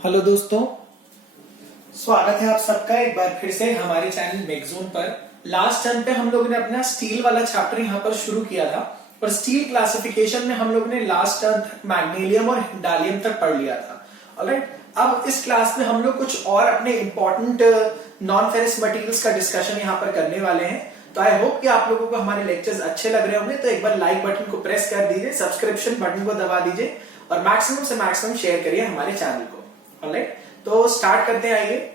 Hello दोस्तों, स्वागत है आप सबका एक बार फिर से हमारे चैनल मेगजोन पर। लास्ट टर्म पे हम लोगों ने अपना स्टील वाला चैप्टर यहाँ पर शुरू किया था और स्टील क्लासिफिकेशन में हम लोगों ने लास्ट टर्म तक मैग्नीशियम और हिंडालियम तक पढ़ लिया था। ऑलराइट, अब इस क्लास में हम लोग कुछ और अपने इंपॉर्टेंट नॉन फेरस मटेरियल्स का डिस्कशन यहाँ पर करने वाले हैं। तो आई होप कि आप लोगों को हमारे लेक्चर्स अच्छे लग रहे होंगे। तो एक बार लाइक बटन को प्रेस कर दीजिए, सब्सक्रिप्शन बटन को दबा दीजिए और मैक्सिमम से मैक्सिमम शेयर करिए हमारे चैनल को। ऑलराइट, तो स्टार्ट करते हैं। आइए,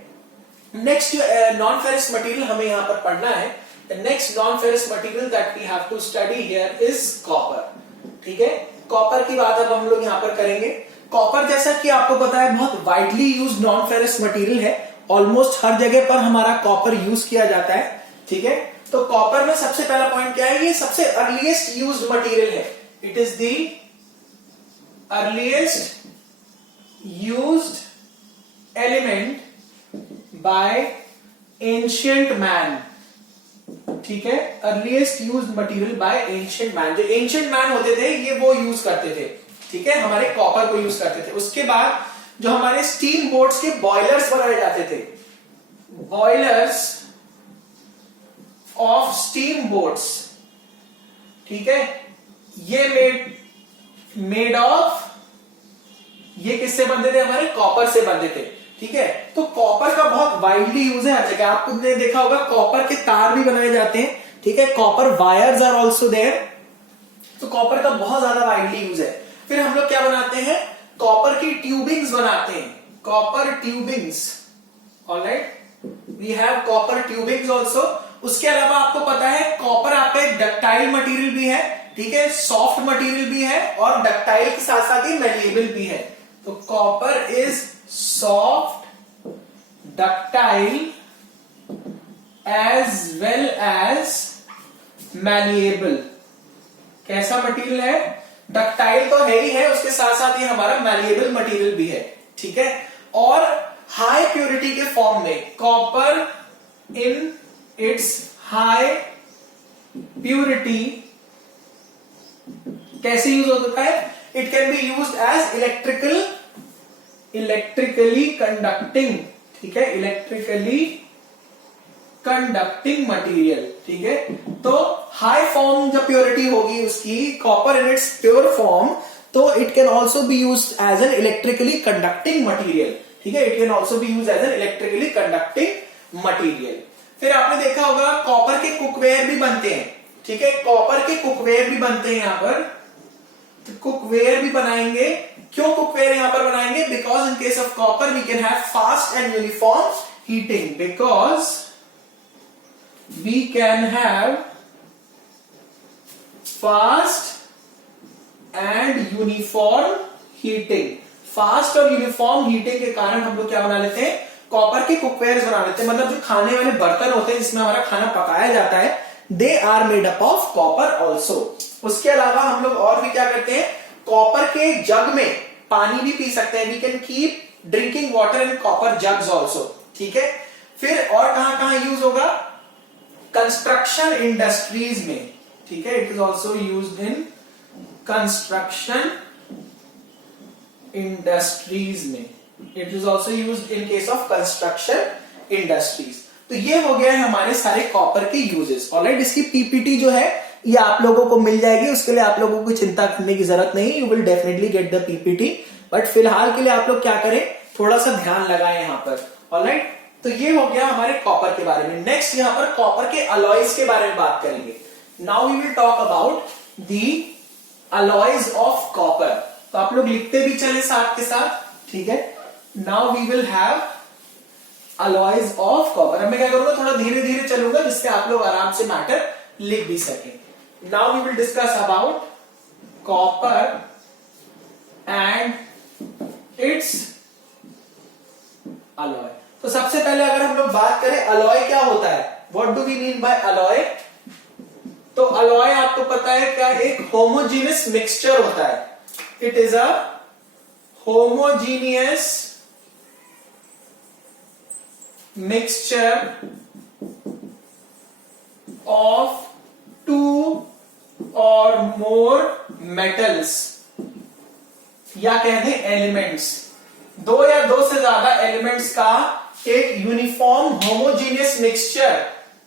नेक्स्ट नॉन फेरस मटेरियल हमें यहाँ पर पढ़ना है। The next non ferrous material that we have to study here is copper. ठीक है, कॉपर की बात अब हम लोग यहाँ पर करेंगे। कॉपर, जैसा कि आपको पता है, बहुत widely used non ferrous material है। ऑलमोस्ट हर जगह पर हमारा कॉपर यूज किया जाता है। ठीक है, तो कॉपर में सबसे पहला पॉइंट क्या है? ये सबसे अर्लीस्ट यूज्ड मटेरियल है। It is the earliest used element by ancient man. ठीक है, earliest used material by ancient man. जो एंशियंट मैन होते थे ये वो यूज करते थे। ठीक है, हमारे कॉपर को यूज करते थे। उसके बाद जो हमारे स्टीम बोट्स के बॉयलर्स बनाए जाते थे, बॉयलर्स ऑफ स्टीम बोट्स, ठीक है, ये मेड ऑफ, ये किससे बनते थे? हमारे कॉपर से बनते थे। ठीक है, तो कॉपर का बहुत वाइडली यूज है हर जगह। आपने देखा होगा कॉपर के तार भी बनाए जाते हैं। ठीक है, copper wires are also there. तो कॉपर का बहुत ज्यादा वाइडली यूज है। फिर हम लोग क्या बनाते हैं? कॉपर की ट्यूबिंग्स बनाते हैं, copper tubings. Alright, we have copper tubings also. उसके अलावा आपको पता है कॉपर आपका एक डक्टाइल मटेरियल भी है। ठीक है, सॉफ्ट मटेरियल भी है और डक्टाइल के साथ साथ ही मैलिएबल भी है। तो copper is soft, ductile as well as malleable. कैसा मटेरियल है? डक्टाइल तो है ही है, उसके साथ साथ ये हमारा मैलिएबल मटेरियल भी है। ठीक है, और हाई प्योरिटी के फॉर्म में copper in its high purity कैसे यूज होता है? It can be used as electrically conducting. ठीक है, इलेक्ट्रिकली कंडक्टिंग मटेरियल। ठीक है, तो हाई फॉर्म जब प्योरिटी होगी उसकी, copper in its pure form, तो it can also be used as an electrically conducting material. ठीक है, it can also be used as an electrically conducting material. फिर आपने देखा होगा कॉपर के कुकवेयर भी बनते हैं। ठीक है, कॉपर के कुकवेयर भी बनते हैं यहाँ पर। तो कुकवेयर भी बनाएंगे। क्यों कुकवेयर यहां पर बनाएंगे? Because in case of copper we can have fast and uniform heating. Because we can have fast and uniform heating. Fast और यूनिफॉर्म हीटिंग के कारण हम लोग क्या बना लेते हैं? कॉपर के कुकवेयर बना लेते हैं। मतलब जो खाने वाले बर्तन होते हैं जिसमें हमारा खाना पकाया जाता है, they are made up of copper also. उसके अलावा हम लोग और भी क्या करते हैं? कॉपर के जग में पानी भी पी सकते हैं। We can keep drinking water in copper jugs also. ठीक है, फिर और कहां कहां यूज होगा? कंस्ट्रक्शन इंडस्ट्रीज में। ठीक है, it is also used in construction industries में। It is also used in case of construction industries. तो ये हो गया है हमारे सारे कॉपर के यूजेस। ऑलराइट, इसकी पीपीटी जो है ये आप लोगों को मिल जाएगी। उसके लिए आप लोगों को चिंता करने की जरूरत नहीं। You will definitely get the PPT. But फिलहाल के लिए आप लोग क्या करें? थोड़ा सा ध्यान लगाएं यहां पर। ऑलराइट, तो ये हो गया हमारे कॉपर के बारे में। नेक्स्ट यहां पर कॉपर के अलॉयज के बारे में बात करेंगे। Now we will talk about the alloys of copper. तो आप लोग लिखते भी चले साथ के साथ। ठीक है, now we will have alloys of copper. अब मैं क्या करूंगा? थोड़ा धीरे धीरे चलूंगा जिससे आप लोग आराम से मैटर लिख भी सकें। Now we will discuss about copper and its alloy. तो सबसे पहले अगर हम लोग बात करें अलॉय क्या होता है, what do we mean by alloy? तो अलॉय आपको पता है क्या? एक होमोजीनियस मिक्सचर होता है। It is a homogeneous mixture of two or more metals, या कह दें एलिमेंट्स। दो या दो से ज्यादा एलिमेंट्स का एक यूनिफॉर्म होमोजीनियस मिक्सचर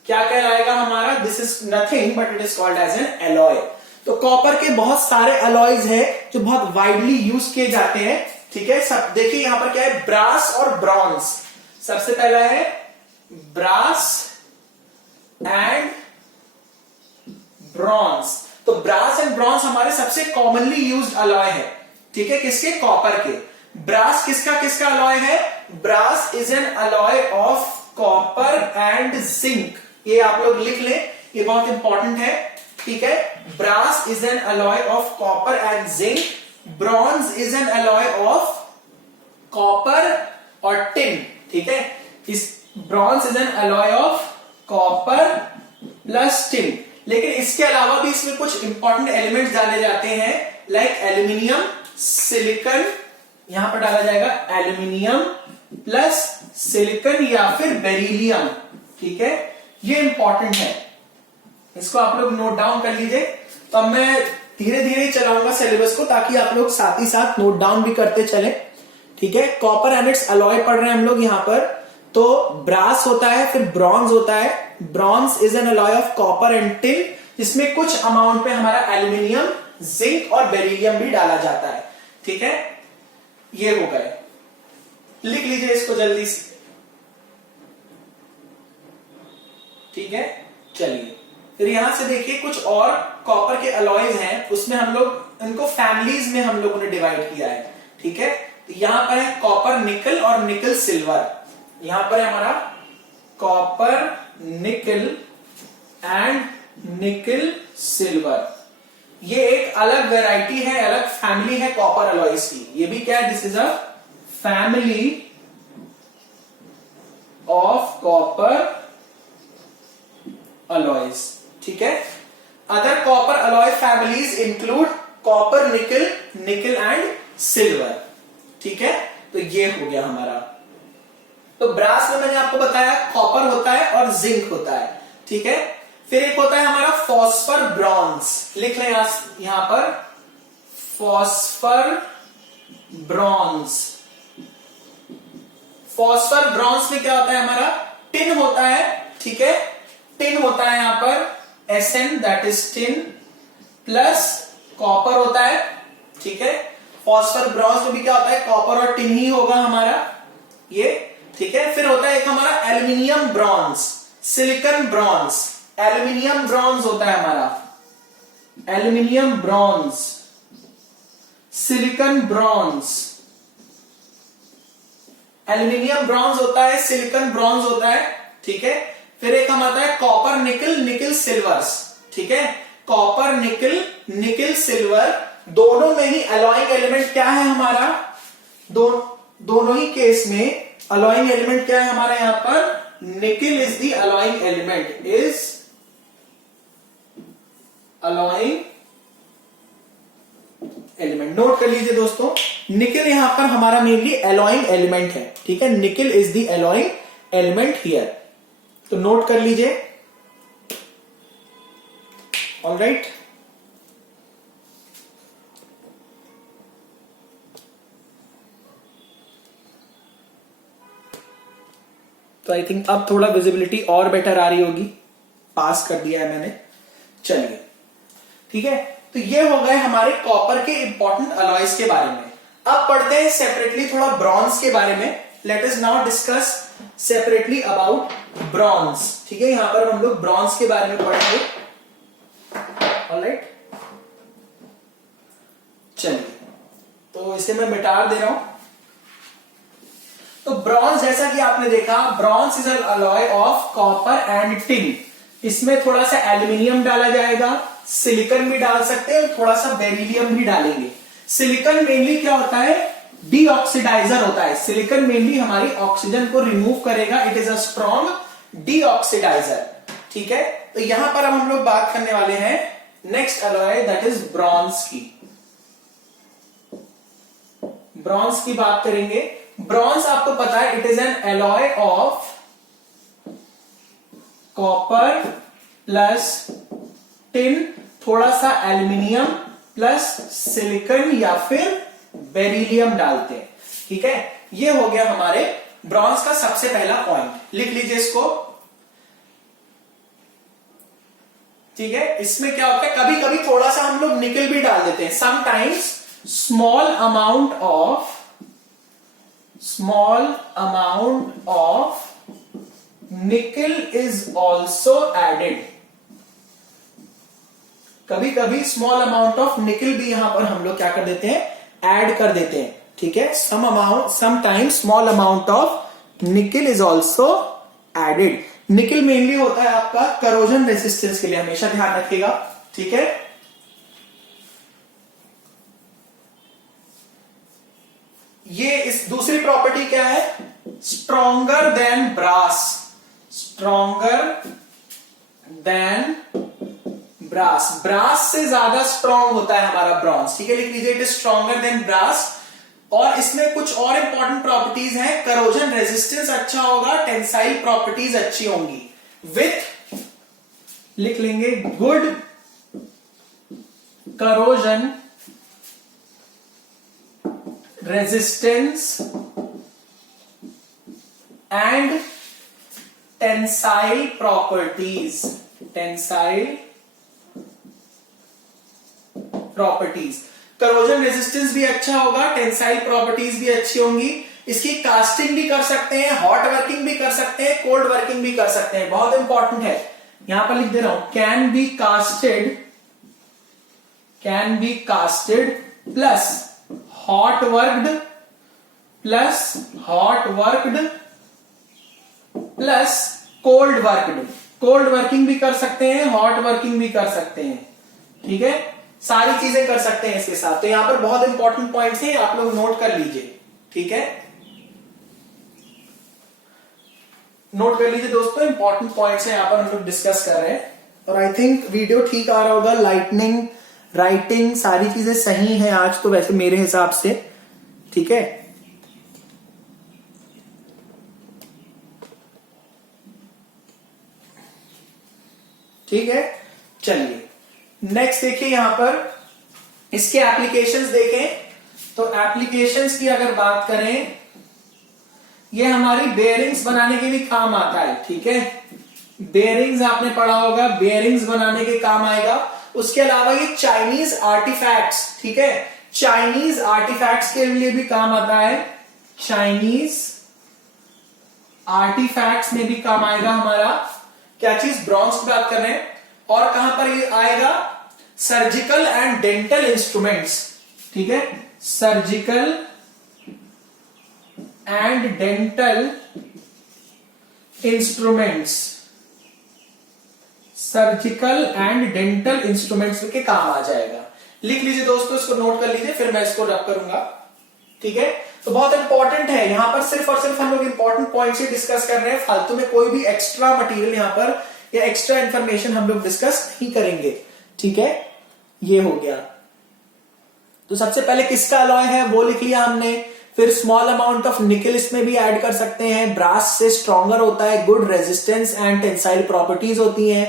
क्या कहलाएगा हमारा? This is nothing but it is called as an alloy. तो कॉपर के बहुत सारे अलॉयज है जो बहुत वाइडली यूज किए जाते हैं, ठीक है। सब देखिए यहां पर क्या है, ब्रास और ब्रॉन्ज। सबसे पहला है ब्रास एंड ब्रॉन्ज। तो ब्रास एंड ब्रॉन्ज हमारे सबसे कॉमनली यूज्ड अलॉय है, ठीक है, किसके? कॉपर के। ब्रास किसका किसका अलॉय है? Brass is an alloy of copper and zinc. ये आप लोग लिख लें, ये बहुत इंपॉर्टेंट है, ठीक है। Brass is an alloy of copper and zinc, bronze is an alloy of copper और टिन, ठीक है। इस bronze is an alloy of copper plus tin. लेकिन इसके अलावा भी इसमें कुछ इंपॉर्टेंट एलिमेंट्स डाले जाते हैं, लाइक एल्यूमिनियम, सिलिकॉन, यहां पर डाला जाएगा एल्यूमिनियम प्लस सिलिकॉन या फिर बेरिलियम, ठीक है। ये इंपॉर्टेंट है, इसको आप लोग नोट डाउन कर लीजिए। तो अब मैं धीरे धीरे चलाऊंगा सिलेबस को ताकि आप लोग साथ ही साथ नोट डाउन भी करते चले, ठीक है। कॉपर एंड इट्स अलॉय पढ़ रहे हैं हम लोग यहां पर। तो ब्रास होता है, फिर ब्रॉन्ज होता है। Bronze is an alloy of copper and tin, जिसमें कुछ अमाउंट पे हमारा एल्यूमिनियम, जिंक और बेरिलियम भी डाला जाता है, ठीक है। ये हो गए, लिख लीजिए इसको जल्दी से, ठीक है। चलिए फिर यहां से देखिए कुछ और कॉपर के अलॉयज हैं, उसमें हम लोग इनको फैमिलीज में हम लोगों ने डिवाइड किया है, ठीक है। तो यहां पर है कॉपर निकल और निकल सिल्वर। यहां पर है हमारा कॉपर निकल एंड निकल सिल्वर। ये एक अलग वैरायटी है, अलग फैमिली है कॉपर अलॉयज की। ये भी क्या है? This is a family of copper alloys, ठीक है। Other copper alloy families include copper nickel, निकल एंड सिल्वर, ठीक है। तो ये हो गया हमारा। तो ब्रास में मैंने आपको बताया कॉपर होता है और जिंक होता है, ठीक है। फिर एक होता है हमारा फॉस्फर ब्रॉन्ज, लिख लें यहां पर फॉस्फर ब्रॉन्ज। फॉस्फर ब्रॉन्ज में क्या होता है हमारा? टिन होता है, ठीक है। टिन होता है यहां पर Sn, that is tin, plus copper होता है, ठीक है। फॉस्फर ब्रॉन्ज में भी क्या होता है? कॉपर और टिन ही होगा हमारा ये, ठीक है। फिर होता है एक हमारा aluminium bronze, silicon bronze. Aluminium bronze होता है हमारा aluminium bronze, silicon bronze. Aluminium bronze होता है, सिलिकॉन ब्रॉन्ज होता है, ठीक है। फिर एक हम आता है कॉपर निकल, निकल सिल्वर्स, ठीक है। कॉपर निकल, निकल सिल्वर, दोनों में ही अलॉइंग एलिमेंट क्या है हमारा? दोनों ही केस में अलॉइंग एलिमेंट क्या है हमारा? यहां पर निकल is the alloying element, is alloying element. Note कर लीजिए दोस्तों, निकल यहां पर हमारा मेनली अलॉइंग एलिमेंट है, ठीक है। निकल is the alloying element here, तो नोट कर लीजिए, ऑलराइट। तो आई थिंक अब थोड़ा विजिबिलिटी और बेटर आ रही होगी, पास कर दिया है मैंने। चलिए ठीक है, तो ये हो गए हमारे कॉपर के इंपॉर्टेंट अलॉयज के बारे में। अब पढ़ते हैं सेपरेटली थोड़ा ब्रॉन्ज के बारे में। Let us now discuss separately about bronze, ठीक है। यहां पर हम लोग ब्रॉन्ज के बारे में पढ़ेंगे, ऑलराइट। चलिए, तो इसे मैं मिटा दे रहा हूं। तो ब्रॉन्ज, जैसा कि आपने देखा, bronze is an alloy of copper and tin. इसमें थोड़ा सा एल्यूमिनियम डाला जाएगा, सिलिकॉन भी डाल सकते हैं, थोड़ा सा बेरिलियम भी डालेंगे। सिलिकॉन मेनली क्या होता है? डीऑक्सीडाइजर होता है। सिलिकॉन मेनली हमारी ऑक्सीजन को रिमूव करेगा, इट इज अ स्ट्रॉन्ग डीऑक्सीडाइजर, ठीक है। तो यहां पर अब हम लोग बात करने वाले हैं next alloy, that is bronze की। ब्रॉन्ज की बात करेंगे। ब्रॉन्ज आपको पता है, it is an alloy of copper plus tin, थोड़ा सा एल्यूमिनियम प्लस सिलिकॉन या फिर बेरिलियम डालते हैं, ठीक है। ये हो गया हमारे ब्रॉन्ज का सबसे पहला पॉइंट, लिख लीजिए इसको। ठीक है, इसमें क्या होता है, कभी कभी थोड़ा सा हम लोग निकल भी डाल देते हैं। Sometimes small amount of nickel is also added. कभी कभी स्मॉल अमाउंट ऑफ निकल भी यहां पर हम लोग क्या कर देते हैं, ऐड कर देते हैं। ठीक है, sometimes small amount of nickel is also added. Nickel mainly होता है आपका करोजन रेसिस्टेंस के लिए, हमेशा ध्यान रखिएगा। ठीक है, ये इस दूसरी प्रॉपर्टी क्या है, stronger than brass. Stronger than brass, brass से ज्यादा स्ट्रॉन्ग होता है हमारा ब्रॉन्ज। ठीक है, लिख लीजिए it is stronger than brass. और इसमें कुछ और इंपॉर्टेंट प्रॉपर्टीज हैं, करोजन रेजिस्टेंस अच्छा होगा, टेंसाइल प्रॉपर्टीज अच्छी होंगी, विथ लिख लेंगे good corrosion resistance and tensile properties. Corrosion resistance भी अच्छा होगा, टेंसाइल प्रॉपर्टीज भी अच्छी होंगी। इसकी कास्टिंग भी कर सकते हैं, हॉट वर्किंग भी कर सकते हैं, कोल्ड वर्किंग भी कर सकते हैं। बहुत इंपॉर्टेंट है, यहां पर लिख दे रहा हूं, can be casted plus hot worked plus cold worked. Cold working भी कर सकते हैं, हॉट वर्किंग भी कर सकते हैं। ठीक है, सारी चीजें कर सकते हैं इसके साथ। तो यहां पर बहुत इंपॉर्टेंट पॉइंट्स हैं, आप लोग नोट कर लीजिए। ठीक है, नोट कर लीजिए दोस्तों, इंपॉर्टेंट पॉइंट्स हैं यहां पर हम लोग डिस्कस कर रहे हैं। और आई थिंक वीडियो ठीक आ रहा होगा, लाइटनिंग, राइटिंग, सारी चीजें सही हैं आज तो वैसे मेरे हिसाब से। ठीक है, ठीक है, चलिए नेक्स्ट देखिए, यहां पर इसके एप्लीकेशंस देखें। तो एप्लीकेशंस की अगर बात करें, ये हमारी बेयरिंग्स बनाने के भी काम आता है। ठीक है, बेयरिंग्स आपने पढ़ा होगा, बेयरिंग्स बनाने के काम आएगा। उसके अलावा ये चाइनीज आर्टिफैक्ट्स, ठीक है, चाइनीज आर्टिफैक्ट्स के लिए भी काम आता है। चाइनीज आर्टिफैक्ट्स में भी काम आएगा हमारा। क्या चीज, ब्रॉन्ज की बात कर रहे हैं। और कहां पर ये आएगा, सर्जिकल एंड डेंटल इंस्ट्रूमेंट्स। ठीक है, surgical and dental instruments, surgical and dental instruments के काम आ जाएगा। लिख लीजिए दोस्तों, इसको नोट कर लीजिए, फिर मैं इसको रब करूंगा। ठीक है, तो बहुत इंपॉर्टेंट है, यहां पर सिर्फ और सिर्फ हम लोग इंपॉर्टेंट पॉइंट्स ही डिस्कस कर रहे हैं, फालतू में कोई भी एक्स्ट्रा मटेरियल यहां पर या एक्स्ट्रा इंफॉर्मेशन हम लोग डिस्कस नहीं करेंगे। ठीक है, ये हो गया। तो सबसे पहले किसका अलॉय है वो लिख लिया हमने। फिर स्मॉल अमाउंट ऑफ निकल इसमें भी ऐड कर सकते हैं, ब्रास से स्ट्रॉन्गर होता है, good resistance and tensile properties होती हैं।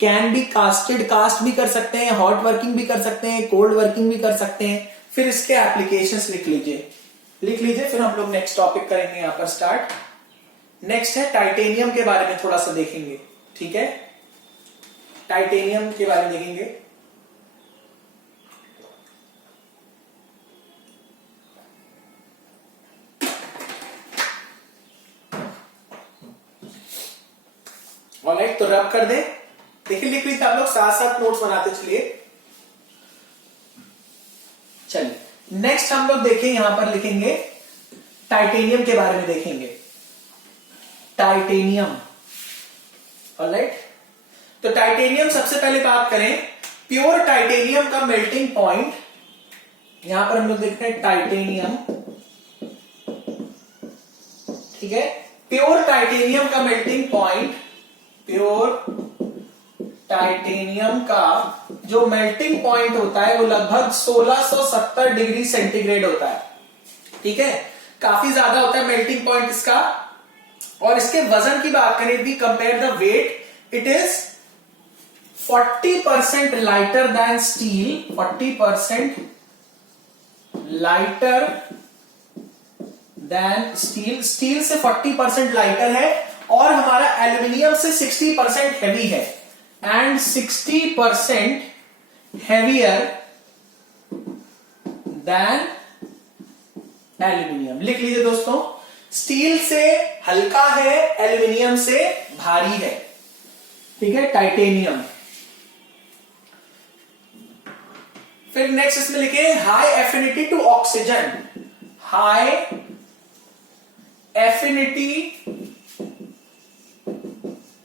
कैन बी कास्टेड, कास्ट भी कर सकते हैं, हॉट वर्किंग भी कर सकते हैं, कोल्ड वर्किंग भी कर सकते हैं। फिर इसके एप्लीकेशंस लिख लीजिए, फिर हम लोग नेक्स्ट टॉपिक करेंगे यहां पर स्टार्ट। नेक्स्ट है टाइटेनियम के बारे में थोड़ा सा देखेंगे। ठीक है, टाइटेनियम के बारे में देखेंगे। ऑलराइट, तो रब कर दे। देखिए, लिख लीजिए आप लोग, साथ साथ नोट्स बनाते चलिए। चलिए नेक्स्ट हम लोग देखें, यहां पर लिखेंगे टाइटेनियम के बारे में देखेंगे। टाइटेनियम, ऑलराइट, तो टाइटेनियम सबसे पहले बात करें, प्योर टाइटेनियम का मेल्टिंग पॉइंट, यहां पर हम लोग देखते हैं टाइटेनियम। ठीक है, प्योर टाइटेनियम का मेल्टिंग पॉइंट, प्योर टाइटेनियम का जो मेल्टिंग पॉइंट होता है वो लगभग 1670 डिग्री सेंटीग्रेड होता है। ठीक है, काफी ज्यादा होता है मेल्टिंग पॉइंट इसका। और इसके वजन की बात करें, यदि compare the weight, it is 40% lighter than steel, 40% lighter than steel. Steel से 40% लाइटर है और हमारा एल्यूमिनियम से 60% हैवी है एंड 60% हैवियर देन एल्यूमिनियम। लिख लीजिए दोस्तों, स्टील से हल्का है, एल्यूमिनियम से भारी है। ठीक है, टाइटेनियम। फिर नेक्स्ट इसमें लिखे high affinity to oxygen. High affinity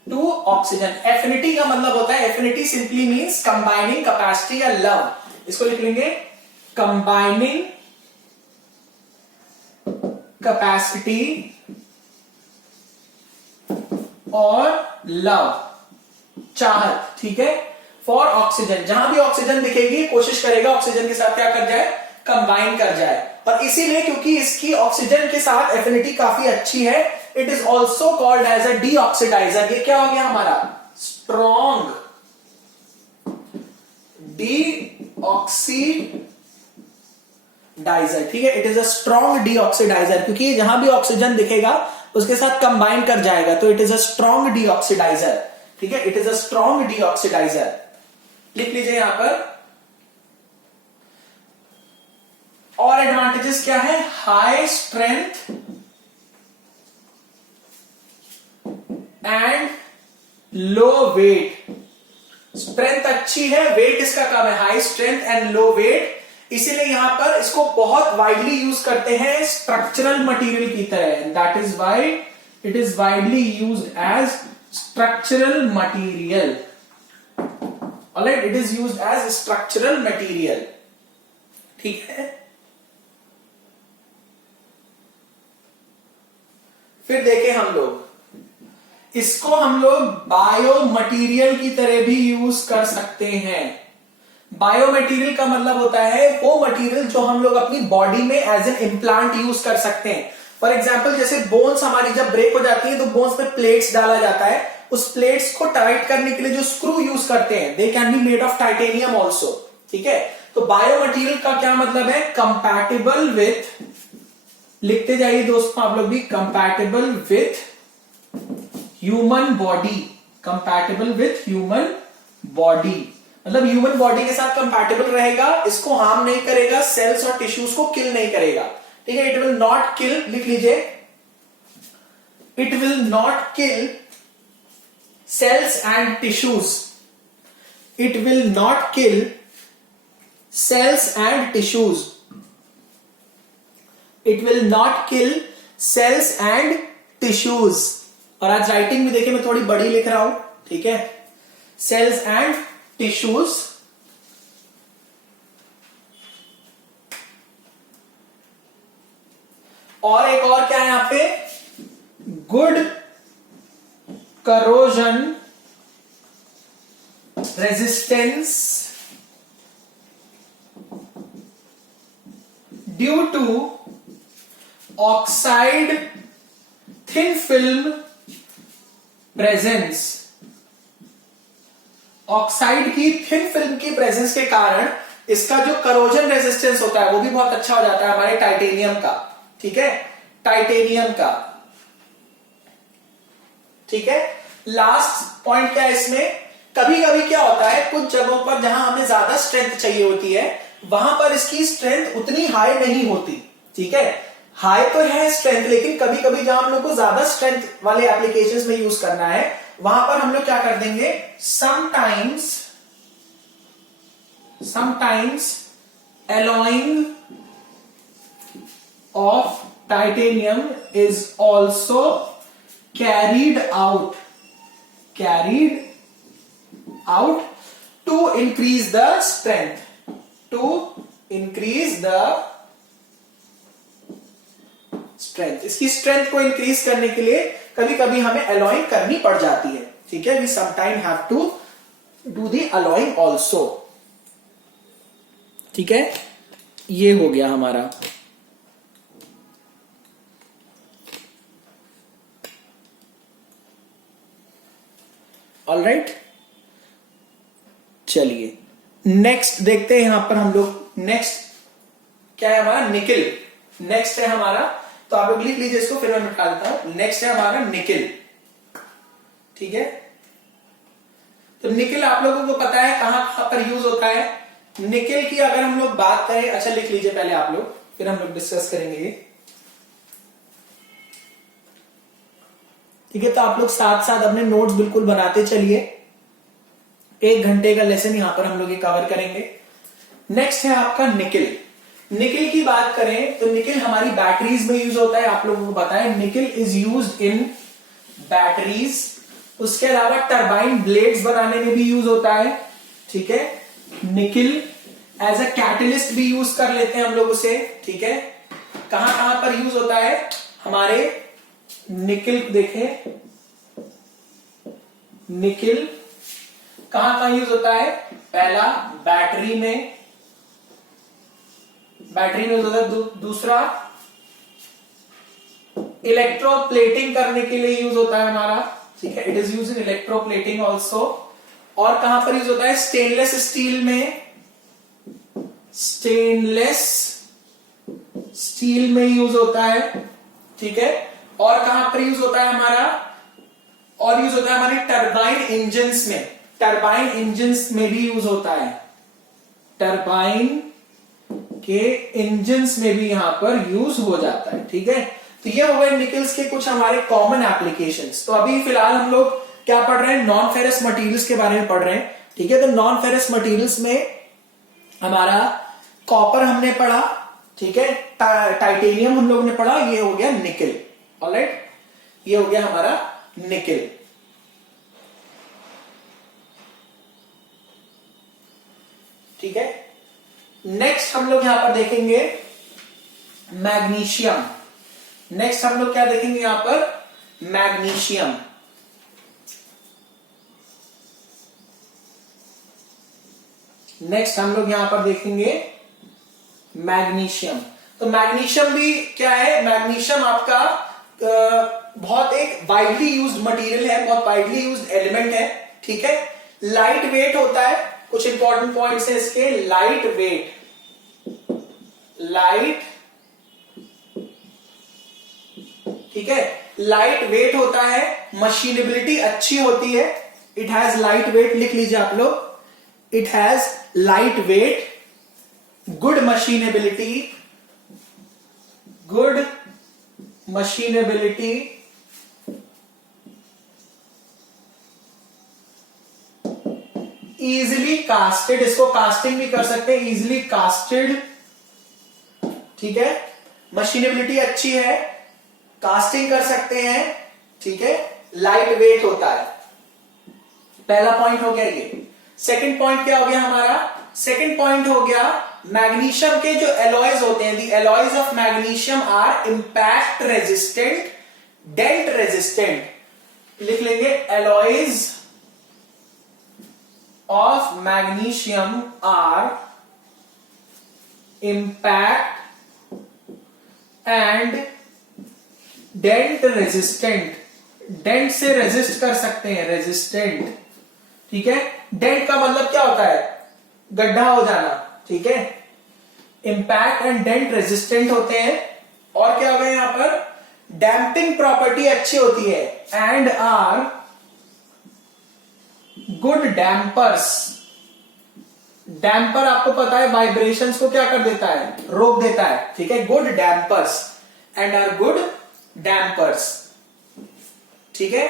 to oxygen. Affinity का मतलब होता है, affinity simply means combining capacity या लव। इसको लिख लेंगे कंबाइनिंग कैपेसिटी और लव, चाहत। ठीक है, फॉर ऑक्सीजन। जहां भी ऑक्सीजन दिखेगी कोशिश करेगा ऑक्सीजन के साथ क्या कर जाए, कंबाइन कर जाए। और इसीलिए क्योंकि इसकी ऑक्सीजन के साथ एफिनिटी काफी अच्छी है, it is also called as a deoxidiser. ये क्या हो गया हमारा, स्ट्रॉन्ग डीऑक्सीडाइजर। ठीक है, it is a strong deoxidiser, क्योंकि जहां भी ऑक्सीजन दिखेगा उसके साथ कंबाइन कर जाएगा, तो इट इज अ स्ट्रॉन्ग डीऑक्सीडाइजर। ठीक है, it is a strong deoxidizer. लिख लीजिए यहां पर। और एडवांटेजेस क्या है, high strength and low weight. Strength अच्छी है, वेट इसका कम है, high strength and low weight. इसीलिए यहां पर इसको बहुत वाइडली यूज करते हैं स्ट्रक्चरल मटेरियल की तरह। That is why it is widely used as structural material. Alright, it is used as structural material. ठीक है, फिर देखें हम लोग इसको, हम लोग बायो मटेरियल की तरह भी यूज कर सकते हैं। बायो मटेरियल का मतलब होता है वो मटेरियल जो हम लोग अपनी बॉडी में एज एन इम्प्लांट यूज कर सकते हैं। फॉर एग्जाम्पल, जैसे बोन्स हमारी जब ब्रेक हो जाती है तो बोन्स में प्लेट्स डाला जाता है। उस प्लेट्स को टाइट करने के लिए जो स्क्रू यूज करते हैं, they can be made of titanium also. ठीक है, तो बायो मटेरियल का क्या मतलब है, कंपैटिबल विथ, लिखते जाइए दोस्तों आप लोग भी, compatible with human body. Compatible with human body मतलब ह्यूमन बॉडी के साथ कंपैटिबल रहेगा, इसको हार्म नहीं करेगा, सेल्स और टिश्यूज को किल नहीं करेगा। ठीक है, इट विल नॉट किल, लिख लीजिए, it will not kill cells and tissues. It will not kill cells and tissues. It will not kill cells and tissues. और आज राइटिंग भी देखिए मैं थोड़ी बड़ी लिख रहा हूं। ठीक है, सेल्स एंड टिश्यूज। और एक और क्या है यहां पे, good corrosion resistance due to oxide thin film presence. Oxide की थिन फिल्म की प्रेजेंस के कारण इसका जो करोजन रेजिस्टेंस होता है वो भी बहुत अच्छा हो जाता है हमारे टाइटेनियम का। ठीक है, टाइटेनियम का। ठीक है, लास्ट पॉइंट क्या है इसमें, कभी कभी क्या होता है कुछ जगहों पर जहां हमें ज्यादा स्ट्रेंथ चाहिए होती है वहां पर इसकी स्ट्रेंथ उतनी हाई नहीं होती। ठीक है, हाई तो है स्ट्रेंथ, लेकिन कभी कभी जहां हम लोग को ज्यादा स्ट्रेंथ वाले एप्लीकेशंस में यूज करना है वहां पर हम लोग क्या कर देंगे, sometimes alloying of titanium is also carried out to increase the strength, इसकी स्ट्रेंथ को इंक्रीज करने के लिए कभी कभी हमें अलॉइंग करनी पड़ जाती है। ठीक है, we sometime have to do the alloying also. ठीक है, ये हो गया हमारा। ऑलराइट, चलिए नेक्स्ट देखते हैं। यहां पर हम लोग नेक्स्ट क्या है हमारा, निकिल। नेक्स्ट है हमारा तो आप लोग लिख लीजिए इसको, फिर मैं मिटा देता हूं। नेक्स्ट है हमारा निकिल, ठीक है। तो निकिल आप लोगों को पता है कहां कहां पर यूज होता है। निकिल की अगर हम लोग बात करें, अच्छा लिख लीजिए पहले आप लोग, फिर हम लोग डिस्कस करेंगे ये, ठीक है। तो आप लोग साथ साथ अपने नोट्स बिल्कुल बनाते चलिए, 1 घंटे का लेसन यहां पर हम लोग ये कवर करेंगे। नेक्स्ट है आपका निकिल। निकिल की बात करें तो निकिल हमारी बैटरीज में यूज होता है, आप लोगों को पता है nickel is used in batteries. उसके अलावा टरबाइन ब्लेड्स बनाने में भी यूज होता है, ठीक है। निकिल एज अ कैटलिस्ट भी यूज कर लेते हैं हम लोग उसे, ठीक है। कहां कहां पर यूज होता है हमारे निकिल, देखें निकिल कहां कहां यूज होता है। पहला बैटरी में यूज होता है, दूसरा इलेक्ट्रोप्लेटिंग करने के लिए यूज होता है हमारा, ठीक है। It is use in electroplating also. और कहां पर यूज होता है, स्टेनलेस स्टील में, स्टेनलेस स्टील में यूज होता है, ठीक है। और कहां पर यूज होता है हमारा, और यूज होता है हमारे टरबाइन इंजन्स में, टरबाइन इंजन्स में भी यूज होता है, टरबाइन के इंजन्स में भी यहां पर यूज हो जाता है, ठीक है। तो ये हो गए निकल्स के कुछ हमारे कॉमन एप्लीकेशंस। तो अभी फिलहाल हम लोग क्या पढ़ रहे हैं, नॉन फेरस मटेरियल्स के बारे में पढ़ रहे हैं, ठीक है। तो नॉन फेरस मटेरियल्स में हमारा कॉपर हमने पढ़ा, ठीक है। टाइटेनियम हम लोग ने पढ़ा, ये हो गया निकल, ऑलराइट, ये हो गया हमारा निकल। ठीक है। नेक्स्ट हम लोग यहां पर देखेंगे मैग्नीशियम। नेक्स्ट हम लोग क्या देखेंगे यहां पर, मैग्नीशियम। नेक्स्ट हम लोग यहां पर देखेंगे मैग्नीशियम। तो मैग्नीशियम भी क्या है, मैग्नीशियम आपका बहुत एक वाइडली यूज्ड मटेरियल है, बहुत वाइडली यूज्ड एलिमेंट है, ठीक है। लाइट वेट होता है, कुछ इंपॉर्टेंट पॉइंट्स है इसके, लाइट वेट, लाइट, ठीक है, लाइट वेट होता है, मशीनेबिलिटी अच्छी होती है, इट हैज लाइट वेट, लिख लीजिए आप लोग, it has light weight, good machinability, good machinability, easily casted, इसको कास्टिंग भी कर सकते हैं, इजिली कास्टेड, ठीक है। मशीनेबिलिटी अच्छी है, कास्टिंग कर सकते हैं, ठीक है। लाइट वेट होता है, पहला पॉइंट हो गया ये। सेकंड पॉइंट क्या हो गया हमारा, सेकंड पॉइंट हो गया मैग्नीशियम के जो एलॉयज होते हैं, the alloys of magnesium are impact resistant, dent resistant, लिख लेंगे alloys of magnesium are impact and dent resistant, dent से रेजिस्ट कर सकते हैं, रेजिस्टेंट, ठीक है। डेंट का मतलब क्या होता है, गड्ढा हो जाना, ठीक है। इंपैक्ट एंड डेंट रेजिस्टेंट होते हैं। और क्या हो गया यहां पर, डैम्पिंग प्रॉपर्टी अच्छी होती है, and are good dampers. Damper आपको पता है वाइब्रेशंस को क्या कर देता है, रोक देता है, ठीक है। Good dampers, and are good dampers, ठीक है।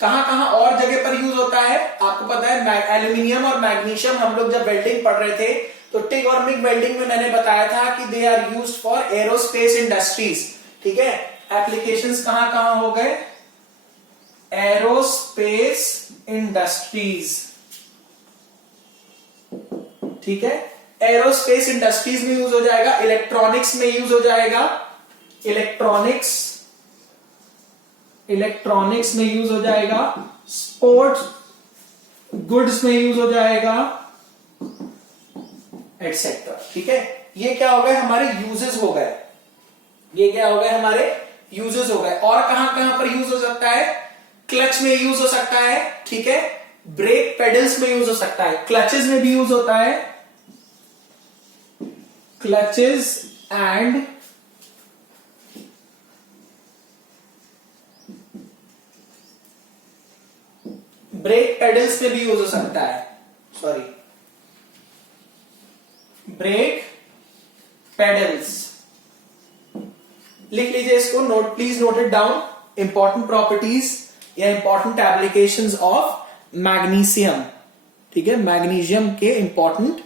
कहां कहां और जगह पर यूज होता है आपको पता है, एल्यूमिनियम और मैग्नीशियम हम लोग जब वेल्डिंग पढ़ रहे थे तो टिग और मिग वेल्डिंग में मैंने बताया था कि they are used for aerospace industries, ठीक है। एप्लीकेशंस कहां कहां हो गए, एरोस्पेस इंडस्ट्रीज, ठीक है। एरोस्पेस इंडस्ट्रीज में यूज हो जाएगा, इलेक्ट्रॉनिक्स में यूज हो जाएगा, इलेक्ट्रॉनिक्स, इलेक्ट्रॉनिक्स में यूज हो जाएगा, स्पोर्ट्स गुड्स में यूज हो जाएगा, एटसेट्रा, ठीक है। ये क्या हो गए हमारे यूजेस हो गए, ये क्या हो गए हमारे यूजेस हो गए। और कहां कहां पर यूज हो सकता है, क्लच में यूज हो सकता है, ठीक है। ब्रेक पेडल्स में यूज हो सकता है, क्लचेस में भी यूज होता है, क्लचेस एंड ब्रेक पेडल्स में भी यूज हो सकता है, सॉरी, ब्रेक पेडल्स लिख लीजिए इसको, note, please note it down. Important properties या इंपॉर्टेंट एप्लीकेशंस ऑफ मैग्नीशियम, ठीक है, मैग्नीशियम के इंपॉर्टेंट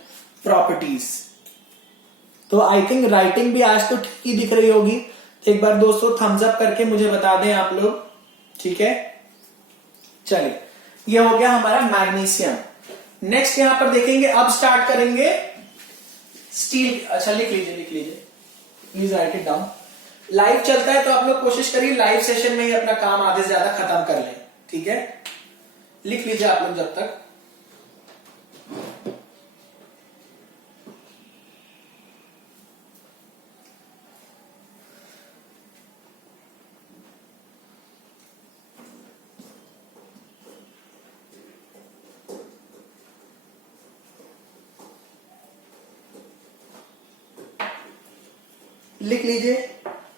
प्रॉपर्टीज। तो आई थिंक राइटिंग भी आज तो ठीक ही दिख रही होगी। एक बार दोस्तों थम्स अप करके मुझे बता दें आप लोग, ठीक है। चलिए, ये हो गया हमारा मैग्नीशियम। नेक्स्ट यहां पर देखेंगे, अब स्टार्ट करेंगे स्टील। अच्छा, लिख लीजिए please right it down. Live चलता है तो आप लोग कोशिश करिए लाइव सेशन में ही अपना काम आधे से ज्यादा खत्म कर लें, ठीक है। लिख लीजिए आप लोग जब तक। लिख लीजिए।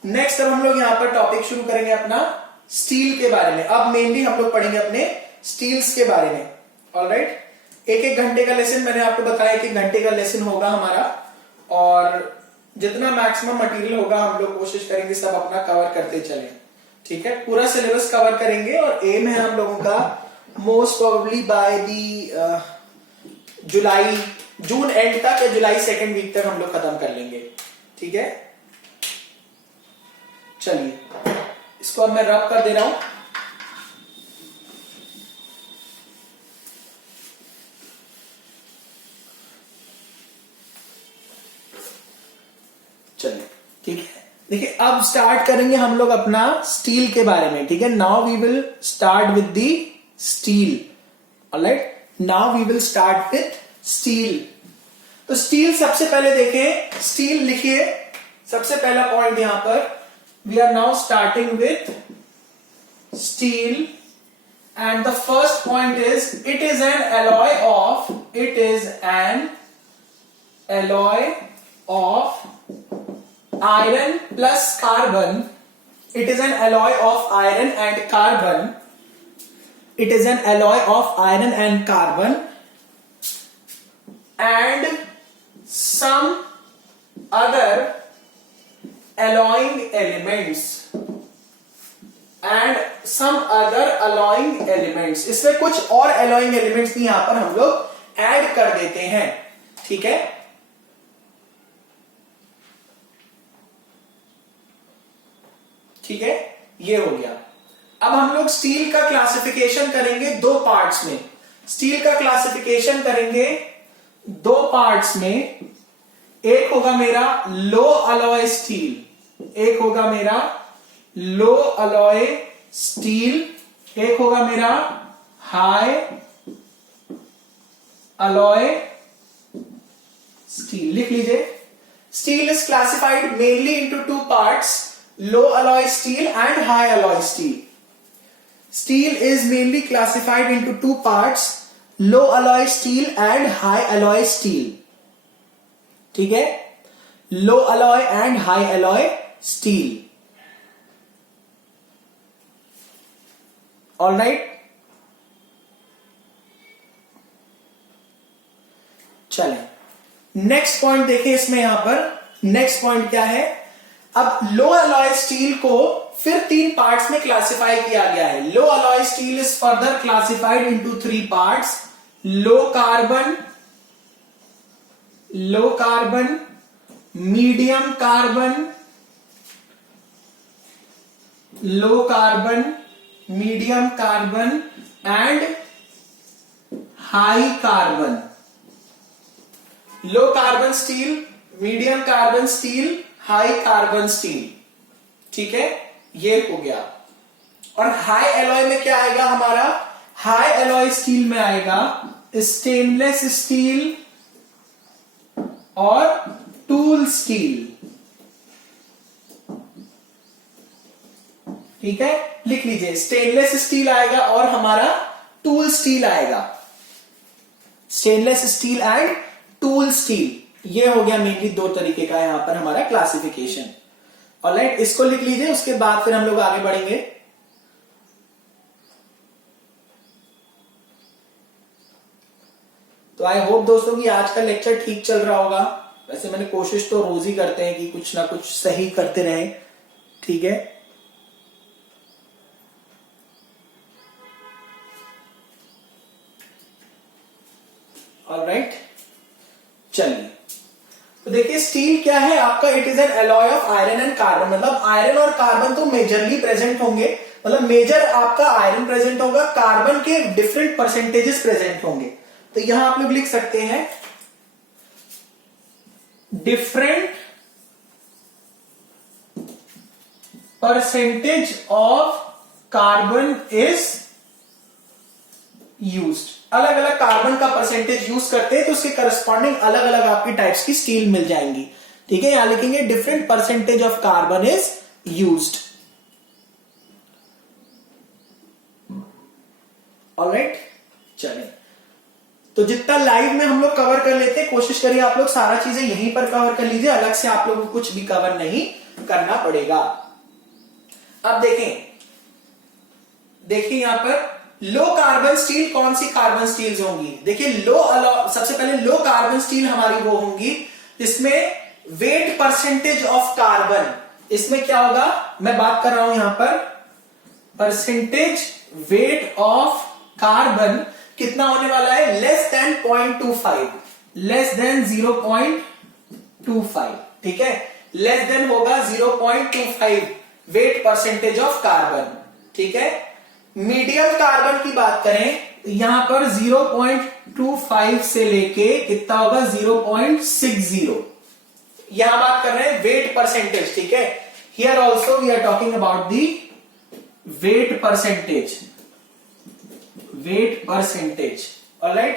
नेक्स्ट अब हम लोग यहां पर टॉपिक शुरू करेंगे अपना स्टील के बारे में। अब मेनली हम लोग पढ़ेंगे अपने स्टील्स के बारे में। ऑलराइट, एक घंटे का लेसन मैंने आपको बताया कि घंटे का लेसन होगा हमारा, और जितना मैक्सिमम मटेरियल होगा हम लोग कोशिश करेंगे सब अपना कवर करते चले, ठीक है। पूरा सिलेबस कवर करेंगे और एम है हम लोगों का most probably by the June and तक या जुलाई सेकेंड वीक तक हम लोग खत्म कर लेंगे, ठीक है। चलिए, इसको अब मैं रब कर दे रहा हूं। चलिए, ठीक है। देखिए, अब स्टार्ट करेंगे हम लोग अपना स्टील के बारे में, ठीक है। Now we will start with the steel. Alright, now we will start with steel. तो स्टील सबसे पहले देखें, स्टील लिखिए, सबसे पहला पॉइंट यहां पर we are now starting with steel, and the first point is it is an alloy of iron plus carbon. It is an alloy of iron and carbon. It is an alloy of iron and carbon and some other alloying elements and some other alloying elements। इसमें कुछ और alloying elements भी यहां पर हम लोग add कर देते हैं, ठीक है। ठीक है, ये हो गया। अब हम लोग स्टील का क्लासिफिकेशन करेंगे दो पार्ट्स में। स्टील का क्लासिफिकेशन करेंगे दो पार्ट्स में। एक होगा मेरा लो अलॉय स्टील, एक होगा मेरा लो अलॉय स्टील, एक होगा मेरा हाई अलॉय स्टील। लिख लीजिए, steel is classified mainly into two parts, low alloy steel and high alloy steel. Steel is mainly classified into two parts, low alloy steel and high alloy steel, ठीक है। Low alloy and high alloy steel. Alright, चलें next point देखें इसमें। यहां पर next point क्या है, अब लो अलॉय स्टील को फिर तीन पार्ट्स में क्लासिफाई किया गया है। Low alloy steel is further classified into three parts, low carbon, low carbon, medium carbon, low carbon, medium carbon and high carbon. Low carbon steel, medium carbon steel, high carbon steel, ठीक है, ये हो गया। और high alloy में क्या आएगा हमारा, हाई एलॉय स्टील में आएगा स्टेनलेस स्टील और टूल स्टील, ठीक है। लिख लीजिए, स्टेनलेस स्टील आएगा और हमारा टूल स्टील आएगा। Stainless steel and tool steel, ये हो गया मेनली दो तरीके का यहां पर हमारा क्लासिफिकेशन। ऑलराइट, इसको लिख लीजिए, उसके बाद फिर हम लोग आगे बढ़ेंगे। तो आई होप दोस्तों कि आज का लेक्चर ठीक चल रहा होगा। वैसे मैंने कोशिश तो रोज ही करते हैं कि कुछ ना कुछ सही करते रहे, ठीक है। ऑलराइट, चलिए तो देखिए स्टील क्या है आपका, it is an alloy of iron and carbon. मतलब आयरन और कार्बन तो मेजरली प्रेजेंट होंगे, मतलब मेजर आपका आयरन प्रेजेंट होगा, कार्बन के डिफरेंट परसेंटेजेस प्रेजेंट होंगे। तो यहां आप लोग लिख सकते हैं different percentage of carbon is used. अलग अलग कार्बन का परसेंटेज यूज करते हैं तो उसके करस्पॉन्डिंग अलग अलग आपकी टाइप्स की स्टील मिल जाएंगी, ठीक है। यहां लिखेंगे different percentage of carbon is used. Alright, चलें तो जितना लाइव में हम लोग कवर कर लेते हैं, कोशिश करिए आप लोग सारा चीजें यहीं पर कवर कर लीजिए, अलग से आप लोगों को कुछ भी कवर नहीं करना पड़ेगा। अब देखिए यहां पर लो कार्बन स्टील, कौन सी कार्बन स्टील्स होंगी। देखिए सबसे पहले लो कार्बन स्टील हमारी वो होंगी जिसमें वेट परसेंटेज ऑफ कार्बन, इसमें क्या होगा, मैं बात कर रहा हूं यहां पर परसेंटेज वेट ऑफ कार्बन कितना होने वाला है, लेस देन 0.25, लेस देन 0.25, ठीक है। लेस देन होगा 0.25 वेट परसेंटेज ऑफ कार्बन, ठीक है। मीडियम कार्बन की बात करें तो यहां पर 0.25 से लेके कितना होगा 0.60, यहां बात कर रहे हैं वेट परसेंटेज, ठीक है। Here also we are talking about the weight percentage, weight percentage, alright.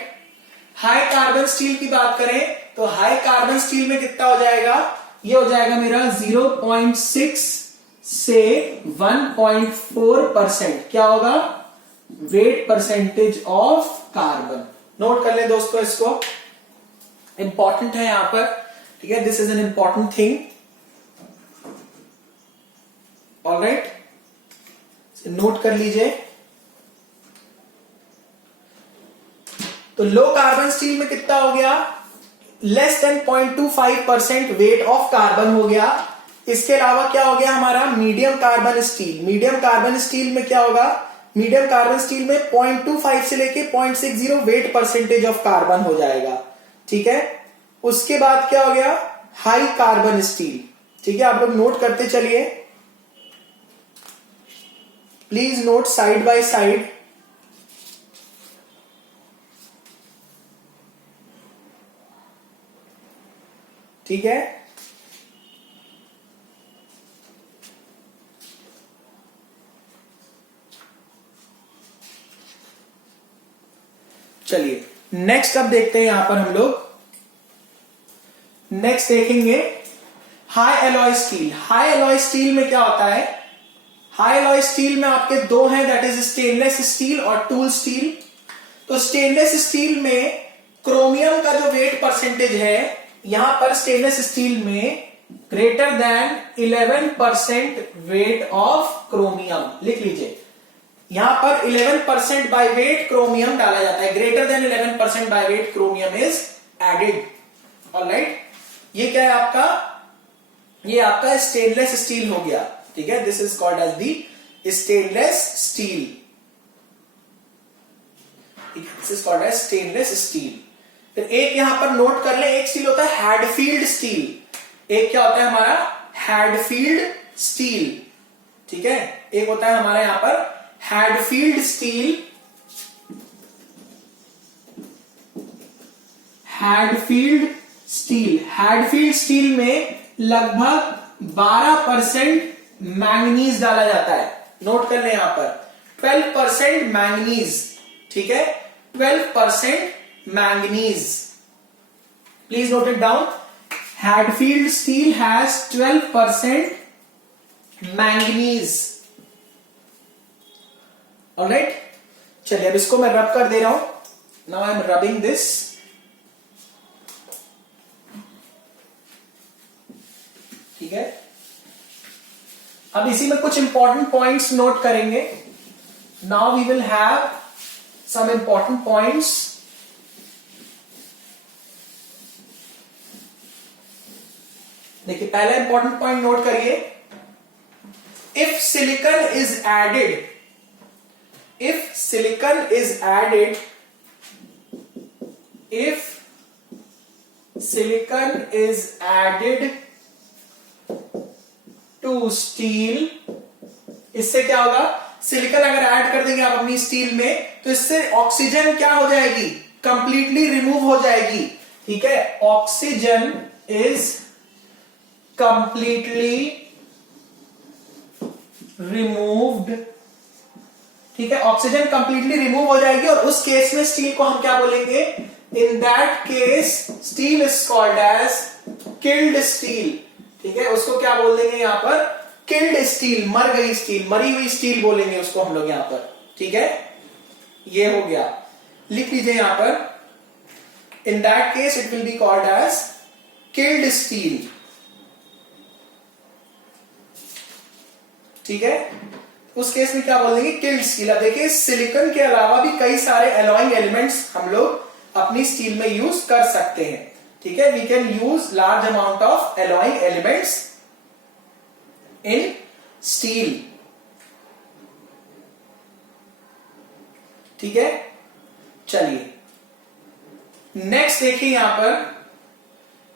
High carbon steel की बात करें तो हाई कार्बन स्टील में कितना हो जाएगा, ये हो जाएगा मेरा 0.6 से 1.4%, क्या होगा wait percentage of carbon. Note कर ले दोस्तों, इसको इंपॉर्टेंट है यहां पर, ठीक है। This is an important thing, alright, note कर लीजिए। तो लो कार्बन स्टील में कितना हो गया, less than 0.25% weight of carbon हो गया। इसके अलावा क्या हो गया हमारा medium carbon steel, medium carbon steel में क्या होगा, मीडियम कार्बन स्टील में 0.25 से लेके 0.60 वेट परसेंटेज ऑफ कार्बन हो जाएगा, ठीक है। उसके बाद क्या हो गया हाई कार्बन स्टील, ठीक है। आप लोग नोट करते चलिए, please note side by side. ठीक है, चलिए नेक्स्ट अब देखते हैं यहां पर हम लोग, नेक्स्ट देखेंगे high alloy steel. High alloy steel में क्या होता है, हाई एलॉय स्टील में आपके दो हैं, दैट इज स्टेनलेस स्टील और टूल स्टील। तो स्टेनलेस स्टील में क्रोमियम का जो वेट परसेंटेज है, यहां पर स्टेनलेस स्टील में greater than 11% weight of chromium, लिख लीजिए यहां पर 11% बाय वेट क्रोमियम डाला जाता है, greater than 11% by weight chromium is added, alright. ये क्या है आपका, ये आपका स्टेनलेस स्टील हो गया, ठीक है। This is called as the stainless steel, this is called as stainless steel. फिर एक यहां पर नोट कर ले, एक स्टील होता है हैडफील्ड स्टील, एक क्या होता है हमारा हैडफील्ड स्टील, ठीक है। एक होता है हमारा यहां पर Hadfield steel, Hadfield steel, Hadfield steel में लगभग 12% मैंगनीज डाला जाता है। नोट कर ले यहां पर 12% मैंगनीज, ठीक है, 12% manganese, please note it down. Hadfield steel has 12% manganese, alright. चलिए अब इसको मैं रब कर दे रहा हूं, now I am rubbing this, ठीक है। अब इसी में कुछ इंपॉर्टेंट पॉइंट्स नोट करेंगे। Now we will have some important points देखिए पहला इंपॉर्टेंट पॉइंट नोट करिए, if silicon is added, if silicon is added to steel, इससे क्या होगा, सिलिकॉन अगर ऐड कर देंगे आप अपनी स्टील में तो इससे ऑक्सीजन क्या हो जाएगी, कंप्लीटली रिमूव हो जाएगी। ठीक है, ऑक्सीजन इज कंप्लीटली रिमूव्ड। ठीक है, ऑक्सीजन कंप्लीटली रिमूव हो जाएगी और उस केस में स्टील को हम क्या बोलेंगे, in that case steel is called as killed steel. ठीक है, उसको क्या बोल देंगे यहां पर, किल्ड स्टील, मर गई स्टील, मरी हुई स्टील बोलेंगे उसको हम लोग यहां पर। ठीक है, ये हो गया, लिख लीजिए यहां पर, in that case it will be called as killed steel. ठीक है, उस केस में क्या बोल देंगे, किल्ड स्टील। अब देखिए सिलिकॉन के अलावा भी कई सारे एलॉइंग एलिमेंट्स हम लोग अपनी स्टील में यूज कर सकते हैं। ठीक है, we can use large amount of alloying elements in steel. ठीक है, चलिए नेक्स्ट देखिए यहां पर,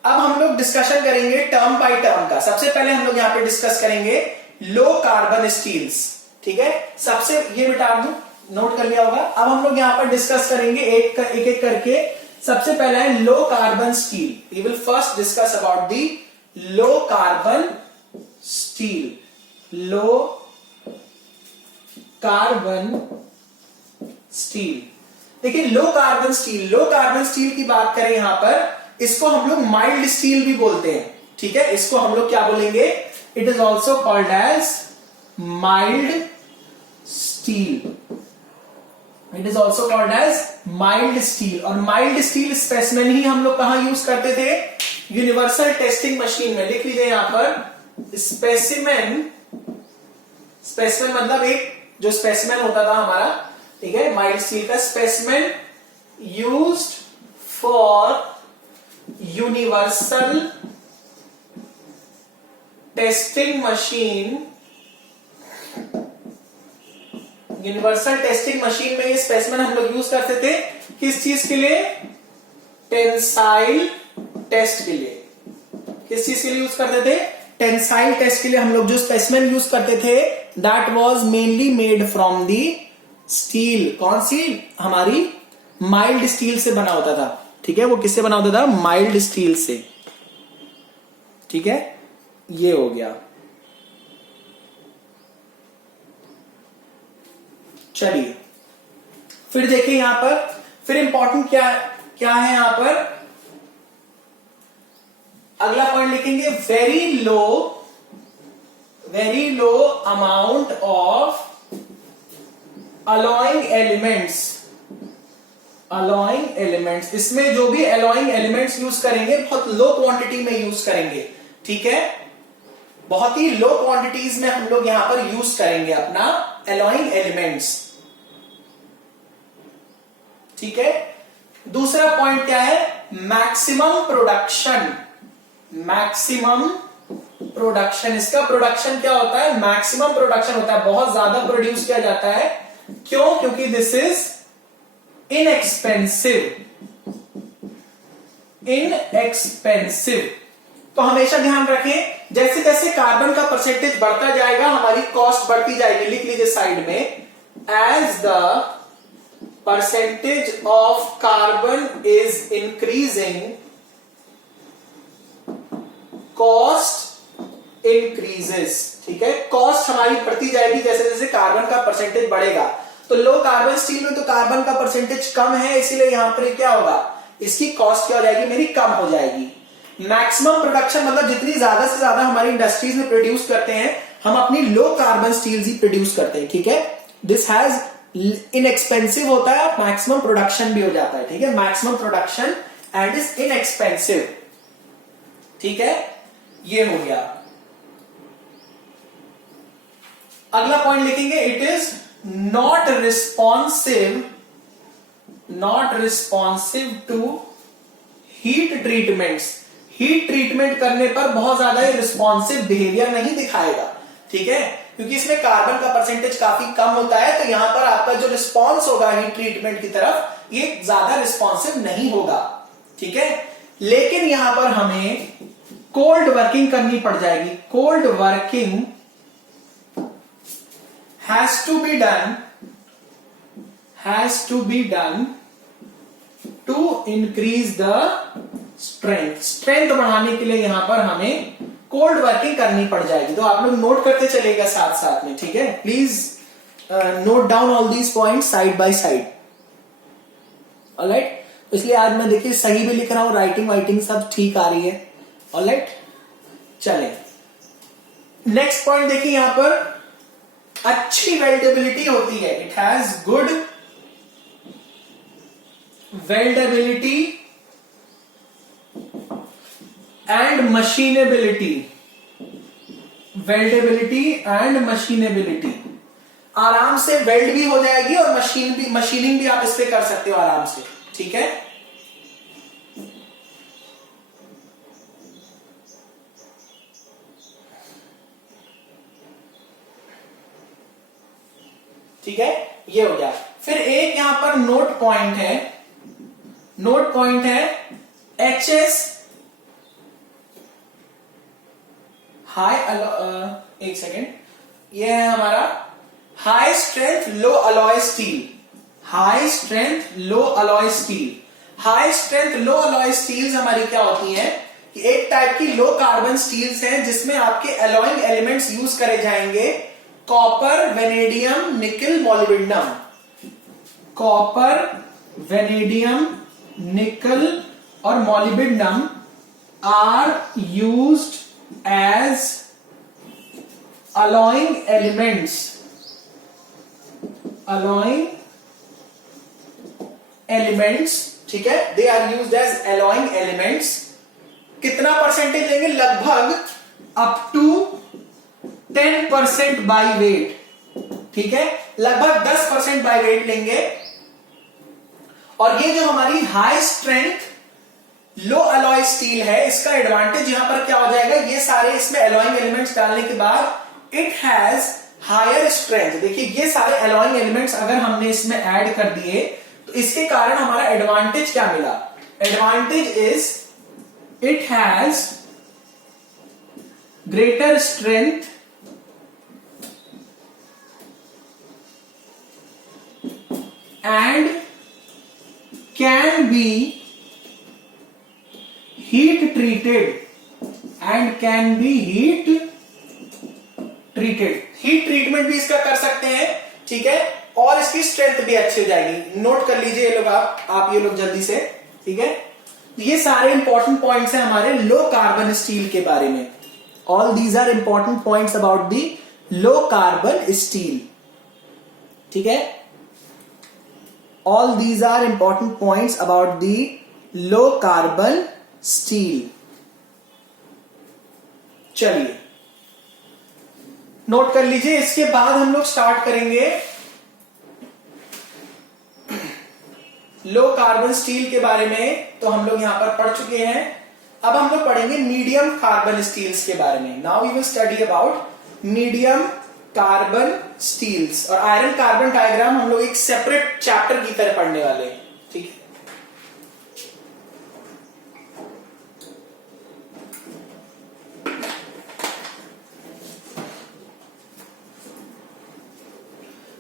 अब हम लोग डिस्कशन करेंगे टर्म बाय टर्म का। सबसे पहले हम लोग यहां पे डिस्कस करेंगे लो कार्बन स्टील्स। ठीक है, सबसे ये मिटा दूं, नोट कर लिया होगा। अब हम लोग यहां पर डिस्कस करेंगे एक एक करके। सबसे पहला है low carbon steel. We will first discuss about the low carbon steel. Low carbon steel, देखिए low carbon steel, low carbon steel की बात करें यहां पर, इसको हम लोग माइल्ड स्टील भी बोलते हैं। ठीक है, इसको हम लोग क्या बोलेंगे, it is also called as mild steel. It is also called as mild steel. और माइल्ड स्टील स्पेसिमेन ही हम लोग कहां यूज करते थे, यूनिवर्सल टेस्टिंग मशीन में। लिख लीजिए यहां पर स्पेसिमेन, स्पेसिमेन मतलब एक जो स्पेसिमेन होता था हमारा, ठीक है, माइल्ड स्टील का specimen used for universal testing machine. Universal testing machine में ये स्पेसिमेन हम लोग यूज करते थे किस चीज के लिए, टेंसाइल टेस्ट के लिए। किस चीज के लिए यूज करते थे, टेंसाइल टेस्ट के लिए हम लोग जो स्पेसिमेन यूज करते थे, that was mainly made from the steel. कौन सी, हमारी माइल्ड स्टील से बना होता था। ठीक है, वो किससे बना होता था, माइल्ड स्टील से। ठीक है, ये हो गया। चलिए फिर देखिए यहां पर, फिर इंपॉर्टेंट क्या क्या है यहां पर, अगला पॉइंट लिखेंगे, very low amount of alloying elements. Alloying elements, इसमें जो भी अलॉइंग एलिमेंट्स यूज करेंगे बहुत लो क्वांटिटी में यूज करेंगे। ठीक है, बहुत ही लो क्वांटिटीज में हम लोग यहां पर यूज करेंगे अपना अलॉइंग एलिमेंट्स। ठीक है, दूसरा पॉइंट क्या है, मैक्सिमम प्रोडक्शन। मैक्सिमम प्रोडक्शन, इसका प्रोडक्शन क्या होता है, मैक्सिमम प्रोडक्शन होता है, बहुत ज्यादा प्रोड्यूस किया जाता है। क्यों, क्योंकि दिस इज इनएक्सपेंसिव। इनएक्सपेंसिव, तो हमेशा ध्यान रखें, जैसे जैसे कार्बन का परसेंटेज बढ़ता जाएगा हमारी कॉस्ट बढ़ती जाएगी। लिख लीजिए साइड में, as the percentage of carbon is increasing, cost increases. ठीक है, कॉस्ट हमारी बढ़ती जाएगी जैसे जैसे कार्बन का परसेंटेज बढ़ेगा। तो लो कार्बन स्टील में तो कार्बन का परसेंटेज कम है, इसीलिए यहां पर क्या होगा, इसकी कॉस्ट क्या हो जाएगी, मेरी कम हो जाएगी। मैक्सिमम प्रोडक्शन मतलब जितनी ज्यादा से ज्यादा हमारी इंडस्ट्रीज में प्रोड्यूस करते हैं, हम अपनी लो कार्बन स्टील ही प्रोड्यूस करते हैं। ठीक है, दिस हैज इनएक्सपेंसिव होता है, मैक्सिमम प्रोडक्शन भी हो जाता है। ठीक है, maximum production and is inexpensive. ठीक है, ये हो गया। अगला पॉइंट लिखेंगे, it is not responsive to heat treatments. Heat treatment करने पर बहुत ज्यादा रिस्पॉन्सिव बिहेवियर नहीं दिखाएगा, ठीक है, क्योंकि इसमें कार्बन का परसेंटेज काफी कम होता है, तो यहां पर आपका जो रिस्पॉन्स होगा हीट ट्रीटमेंट की तरफ ये ज्यादा रिस्पॉन्सिव नहीं होगा, ठीक है। लेकिन यहां पर हमें कोल्ड वर्किंग करनी पड़ जाएगी। Cold working has to be done to increase the strength बढ़ाने के लिए यहां पर हमें कोल्ड वर्किंग करनी पड़ जाएगी। तो आप लोग नोट करते चलेगा साथ साथ में, ठीक है। Please note down all these points side by side, alright. इसलिए आज मैं देखिए सही भी लिख रहा हूं, राइटिंग वाइटिंग सब ठीक आ रही है, ऑलराइट। चले नेक्स्ट पॉइंट देखिए, यहां पर अच्छी वेल्डेबिलिटी होती है। It has good weldability and machinability. Weldability and machinability, आराम से वेल्ड भी हो जाएगी और मशीनिंग भी आप इस पे कर सकते हो आराम से, ठीक है। ठीक है, ये हो गया। फिर एक यहां पर नोट पॉइंट है HS हाई, एक सेकेंड, ये है हमारा हाई स्ट्रेंथ लो अलॉय स्टील। हाई स्ट्रेंथ लो अलॉय स्टील, हाई स्ट्रेंथ लो अलॉय स्टील्स हमारी क्या होती हैं कि एक टाइप की लो कार्बन स्टील्स हैं जिसमें आपके अलॉइंग एलिमेंट्स यूज करे जाएंगे copper, vanadium, nickel, molybdenum. Copper, vanadium, nickel और molybdenum are used as alloying elements, ठीक है, they are used as alloying elements। कितना परसेंटेज लेंगे? लगभग अप टू 10% बाई वेट, ठीक है, लगभग 10% बाई वेट लेंगे। और ये जो हमारी हाई स्ट्रेंथ लो अलॉय स्टील है, इसका एडवांटेज यहां पर क्या हो जाएगा, ये सारे इसमें अलॉइंग एलिमेंट्स डालने के बाद इट हैज हायर स्ट्रेंथ। देखिए ये सारे अलॉइंग एलिमेंट्स अगर हमने इसमें ऐड कर दिए तो इसके कारण हमारा एडवांटेज क्या मिला? Advantage is it has greater strength and can be heat treated and can be heat treatment भी इसका कर सकते हैं, ठीक है, और इसकी स्ट्रेंथ भी अच्छी हो जाएगी। नोट कर लीजिए ये लोग, आप ये लोग जल्दी से, ठीक है। ये सारे इंपॉर्टेंट पॉइंट्स हैं हमारे लो कार्बन स्टील के बारे में। All these are important points about the low carbon steel, ठीक है। All these are important points about the low carbon steel. चलिए नोट कर लीजिए। इसके बाद हम लोग स्टार्ट करेंगे लो कार्बन स्टील के बारे में। तो हम लोग यहां पर पढ़ चुके हैं, अब हम लोग पढ़ेंगे मीडियम कार्बन स्टील्स के बारे में। Now we will study about medium carbon steels. और आयरन कार्बन डायग्राम हम लोग एक सेपरेट चैप्टर की तरह पढ़ने वाले हैं, ठीक है।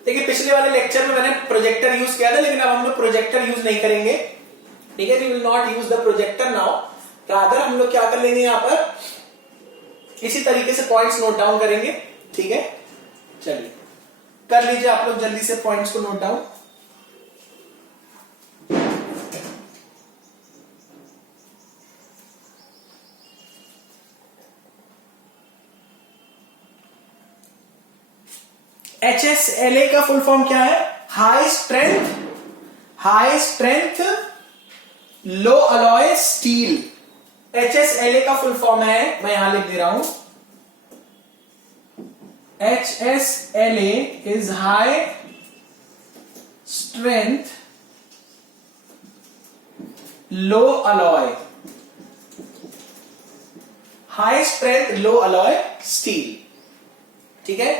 देखिए पिछले वाले लेक्चर में मैंने प्रोजेक्टर यूज किया था, लेकिन अब हम लोग प्रोजेक्टर यूज नहीं करेंगे, ठीक है। We will not use the projector now, rather हम लोग क्या कर लेंगे, यहां पर इसी तरीके से पॉइंट्स नोट डाउन करेंगे, ठीक है। चलिए कर लीजिए आप लोग जल्दी से पॉइंट्स को नोट डाउन। HSLA का फुल फॉर्म क्या है? हाई स्ट्रेंथ लो अलॉय स्टील। HSLA का फुल फॉर्म है, मैं यहां लिख दे रहा हूं, HSLA is high strength low alloy high strength low alloy steel. ठीक है,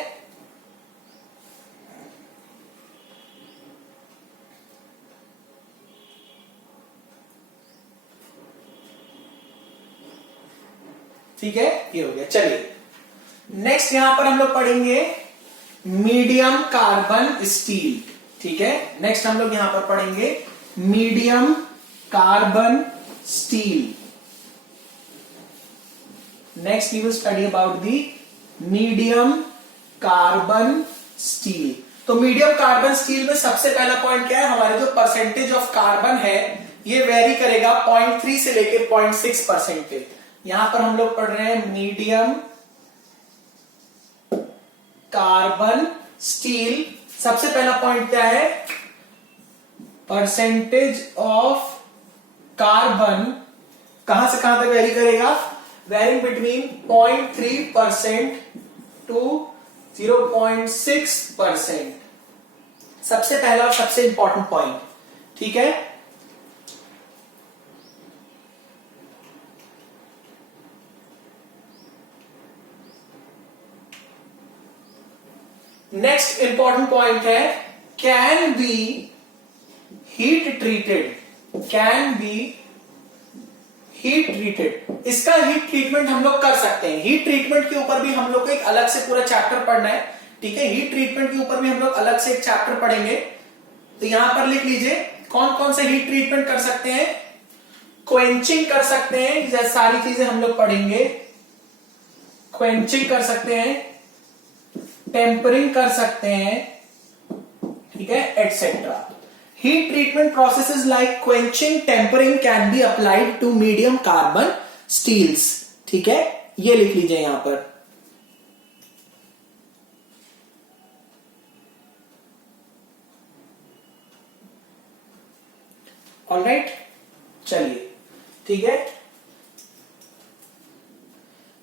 ठीक है, ये हो गया। चलिए नेक्स्ट यहां पर हम लोग पढ़ेंगे मीडियम कार्बन स्टील। ठीक है, नेक्स्ट हम लोग यहां पर पढ़ेंगे medium carbon steel. Next we will study about the medium carbon steel. तो मीडियम कार्बन स्टील में सबसे पहला पॉइंट क्या है, हमारे जो परसेंटेज ऑफ कार्बन है ये वेरी करेगा 0.3 से लेके 0.6% पे। यहां पर हम लोग पढ़ रहे हैं मीडियम कार्बन स्टील। सबसे पहला पॉइंट क्या है, परसेंटेज ऑफ कार्बन कहां से कहां तक वेरी करेगा, वेरिंग बिटवीन 0.3% टू 0.6%। सबसे पहला और सबसे इंपॉर्टेंट पॉइंट। ठीक है, नेक्स्ट इंपॉर्टेंट पॉइंट है can be heat treated. Can be heat treated, इसका हीट ट्रीटमेंट हम लोग कर सकते हैं। हीट ट्रीटमेंट के ऊपर भी हम लोग को एक अलग से पूरा चैप्टर पढ़ना है। ठीक है, हीट ट्रीटमेंट के ऊपर भी हम लोग अलग से एक चैप्टर पढ़ेंगे। तो यहां पर लिख लीजिए कौन कौन से हीट ट्रीटमेंट कर सकते हैं। क्वेंचिंग कर सकते हैं, जैसे सारी चीजें हम लोग पढ़ेंगे। क्वेंचिंग कर सकते हैं, टेम्परिंग कर सकते हैं, ठीक है, etcetera. Heat treatment processes like quenching, tempering can be applied to medium carbon steels। ठीक है, ये लिख लीजिए यहां पर। ऑलराइट, चलिए ठीक है।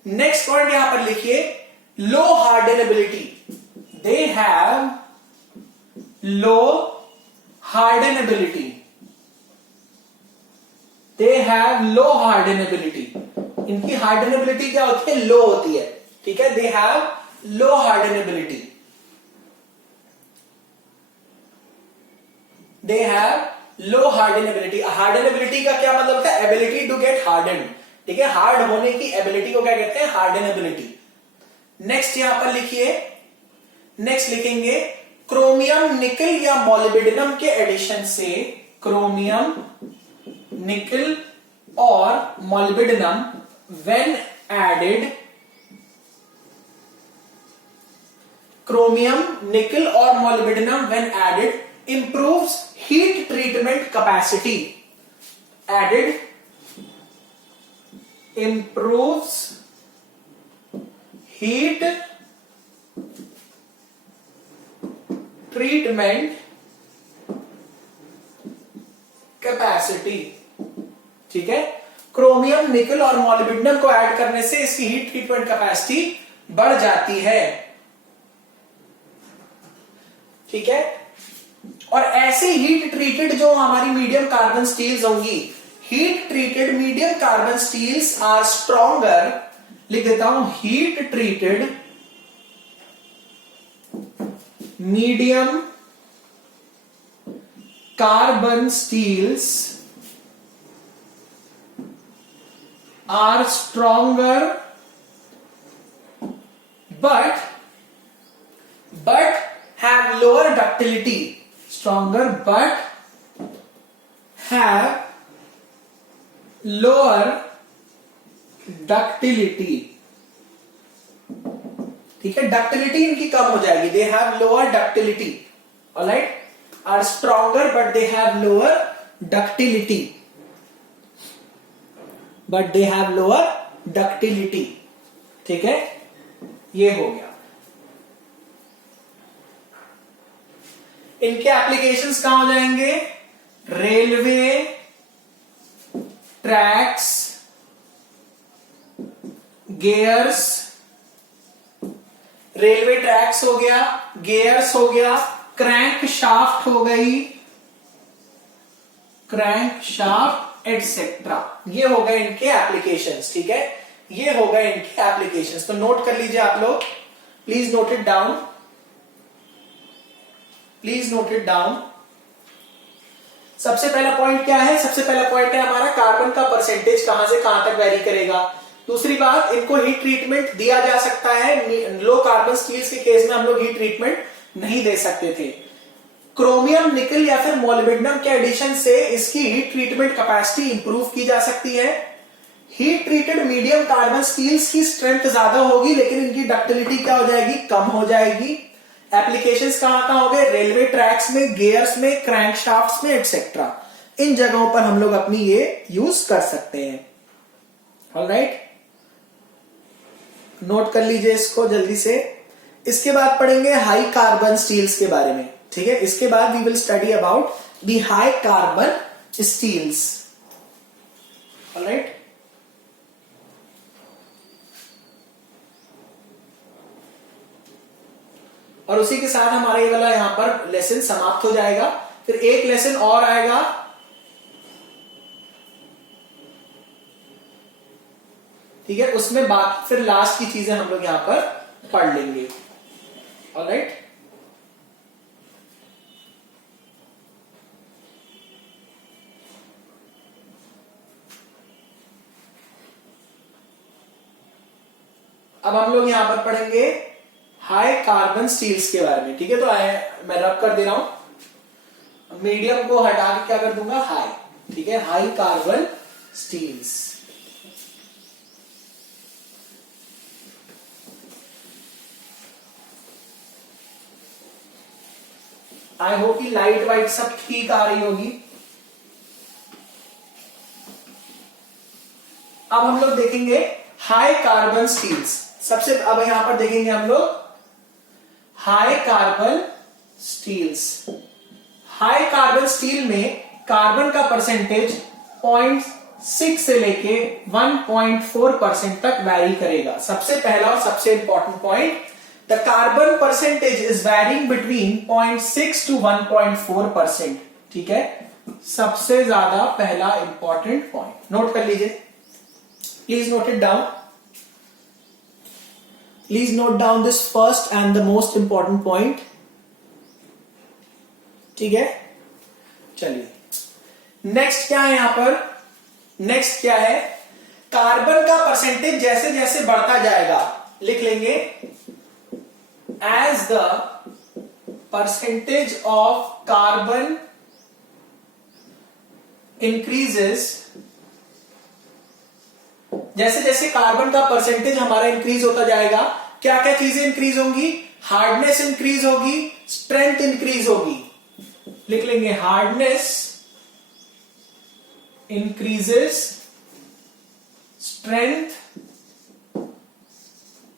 नेक्स्ट पॉइंट यहां पर लिखिए लो hardenability। They have low hardenability। they have low hardenability। इनकी hardenability क्या होती है, लो होती है। ठीक है, they have low hardenability। they have low hardenability। hardenability का क्या मतलब होता है, ability to get hardened। ठीक है, हार्ड होने की एबिलिटी को क्या कहते हैं, hardenability। नेक्स्ट यहां पर लिखिए, नेक्स्ट लिखेंगे क्रोमियम निकल या मॉलिब्डेनम के एडिशन से, क्रोमियम निकल और molybdenum when added, chromium nickel और molybdenum when added improves heat treatment capacity. Added improves heat treatment capacity. ठीक है, क्रोमियम निकल और मॉलिब्डेनम को ऐड करने से इसकी हीट ट्रीटमेंट कैपेसिटी बढ़ जाती है। ठीक है, और ऐसे हीट ट्रीटेड जो हमारी मीडियम कार्बन स्टील्स होंगी, heat treated medium carbon steels are stronger. लिख देता हूं, heat treated medium carbon steels are stronger but have lower ductility। stronger but have lower ductility। ठीक है, डक्टिलिटी इनकी कम हो जाएगी। They have lower ductility. Alright, are stronger but they have lower ductility. But they have lower ductility. ठीक है, ये हो गया। इनके एप्लीकेशंस कहां हो जाएंगे, railway tracks, gears, railway tracks हो गया, गियर्स हो गया, क्रैंक शाफ्ट हो गई, क्रैंक शाफ्ट एटसेट्रा। ये हो गए इनके एप्लीकेशंस। ठीक है, ये हो गए इनके एप्लीकेशंस। तो नोट कर लीजिए आप लोग, please note it down, please note it down. सबसे पहला पॉइंट क्या है? सबसे पहला पॉइंट है हमारा कार्बन का परसेंटेज कहां से कहां तक वेरी करेगा। दूसरी बात, इनको हीट ट्रीटमेंट दिया जा सकता है। लो कार्बन स्टील्स के केस में हम लोग हीट ट्रीटमेंट नहीं दे सकते थे। क्रोमियम, निकल या फिर मोलिब्डेनम के एडिशन से इसकी हीट ट्रीटमेंट कैपेसिटी इंप्रूव की जा सकती है। Heat treated medium carbon steels की स्ट्रेंथ ज्यादा होगी, लेकिन इनकी डक्टिलिटी क्या हो जाएगी? कम हो जाएगी। एप्लीकेशंस कहां कहां हो गए? रेलवे ट्रैक्स में, गियर्स में, क्रैंकशाफ्ट्स में एक्सेट्रा। इन जगहों पर हम लोग अपनी ये यूज कर सकते हैं। ऑलराइट, नोट कर लीजिए इसको जल्दी से। इसके बाद पढ़ेंगे हाई कार्बन स्टील्स के बारे में, ठीक है। इसके बाद we will study about the high carbon steels. Alright, और उसी के साथ हमारा ये वाला यहां पर लेसन समाप्त हो जाएगा। फिर एक लेसन और आएगा, ठीक है, उसमें बाकी फिर लास्ट की चीजें हम लोग यहां पर पढ़ लेंगे। ऑलराइट, अब हम लोग यहां पर पढ़ेंगे हाई कार्बन स्टील्स के बारे में, ठीक है। तो मैं रब कर दे रहा हूं, मीडियम को हटा के क्या कर दूंगा? हाई, ठीक है। High carbon steels. I hope कि लाइट वाइट सब ठीक आ रही होगी। अब हम लोग देखेंगे हाई कार्बन स्टील्स। सबसे अब यहां पर देखेंगे हम लोग high carbon steels. High carbon steel में कार्बन का परसेंटेज 0.6 से लेके 1.4% तक वैरी करेगा। सबसे पहला और सबसे important point, the carbon percentage is varying between 0.6 to 1.4%, ठीक है। सबसे ज्यादा पहला इंपॉर्टेंट पॉइंट नोट कर लीजिए, please note it down. Please note down this first and the most important point, ठीक है। चलिए नेक्स्ट क्या है यहां पर? नेक्स्ट क्या है? कार्बन का परसेंटेज जैसे जैसे बढ़ता जाएगा, लिख लेंगे as the percentage of carbon increases. जैसे जैसे कार्बन का परसेंटेज हमारा इंक्रीज होता जाएगा, क्या क्या चीजें इंक्रीज होंगी? हार्डनेस इंक्रीज होगी, स्ट्रेंथ इंक्रीज होगी। लिख लेंगे हार्डनेस इंक्रीजेस, स्ट्रेंथ।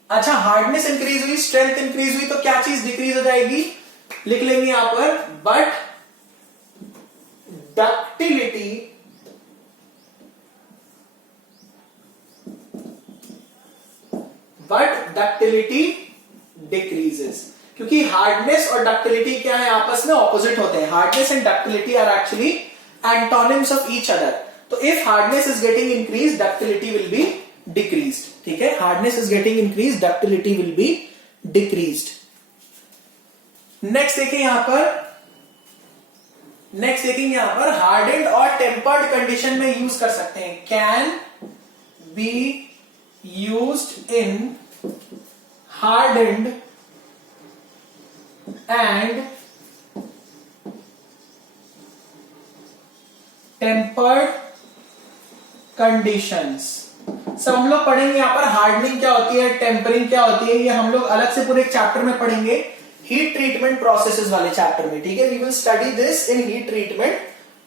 अच्छा, हार्डनेस इंक्रीज हुई, स्ट्रेंथ इंक्रीज हुई, तो क्या चीज डिक्रीज हो जाएगी? लिख लेंगे यहां पर बट डक्टिलिटी डिक्रीजेस। क्योंकि हार्डनेस और डक्टिलिटी क्या है? आपस में ऑपोजिट होते हैं। Hardness and ductility are actually antonyms of each other. तो if hardness is getting increase, ductility will be decreased, ठीक है। Hardness is getting increase, ductility will be decreased. Next देखिए यहां पर हार्डेंड और टेम्पर्ड कंडीशन में यूज कर सकते हैं। Can be used in hardened and tempered conditions। सब हम लोग पढ़ेंगे यहां पर हार्डनिंग क्या होती है, टेम्परिंग क्या होती है, ये हम लोग अलग से पूरे एक चैप्टर में पढ़ेंगे, हीट ट्रीटमेंट प्रोसेसेस वाले चैप्टर में, ठीक है। We will study this in heat treatment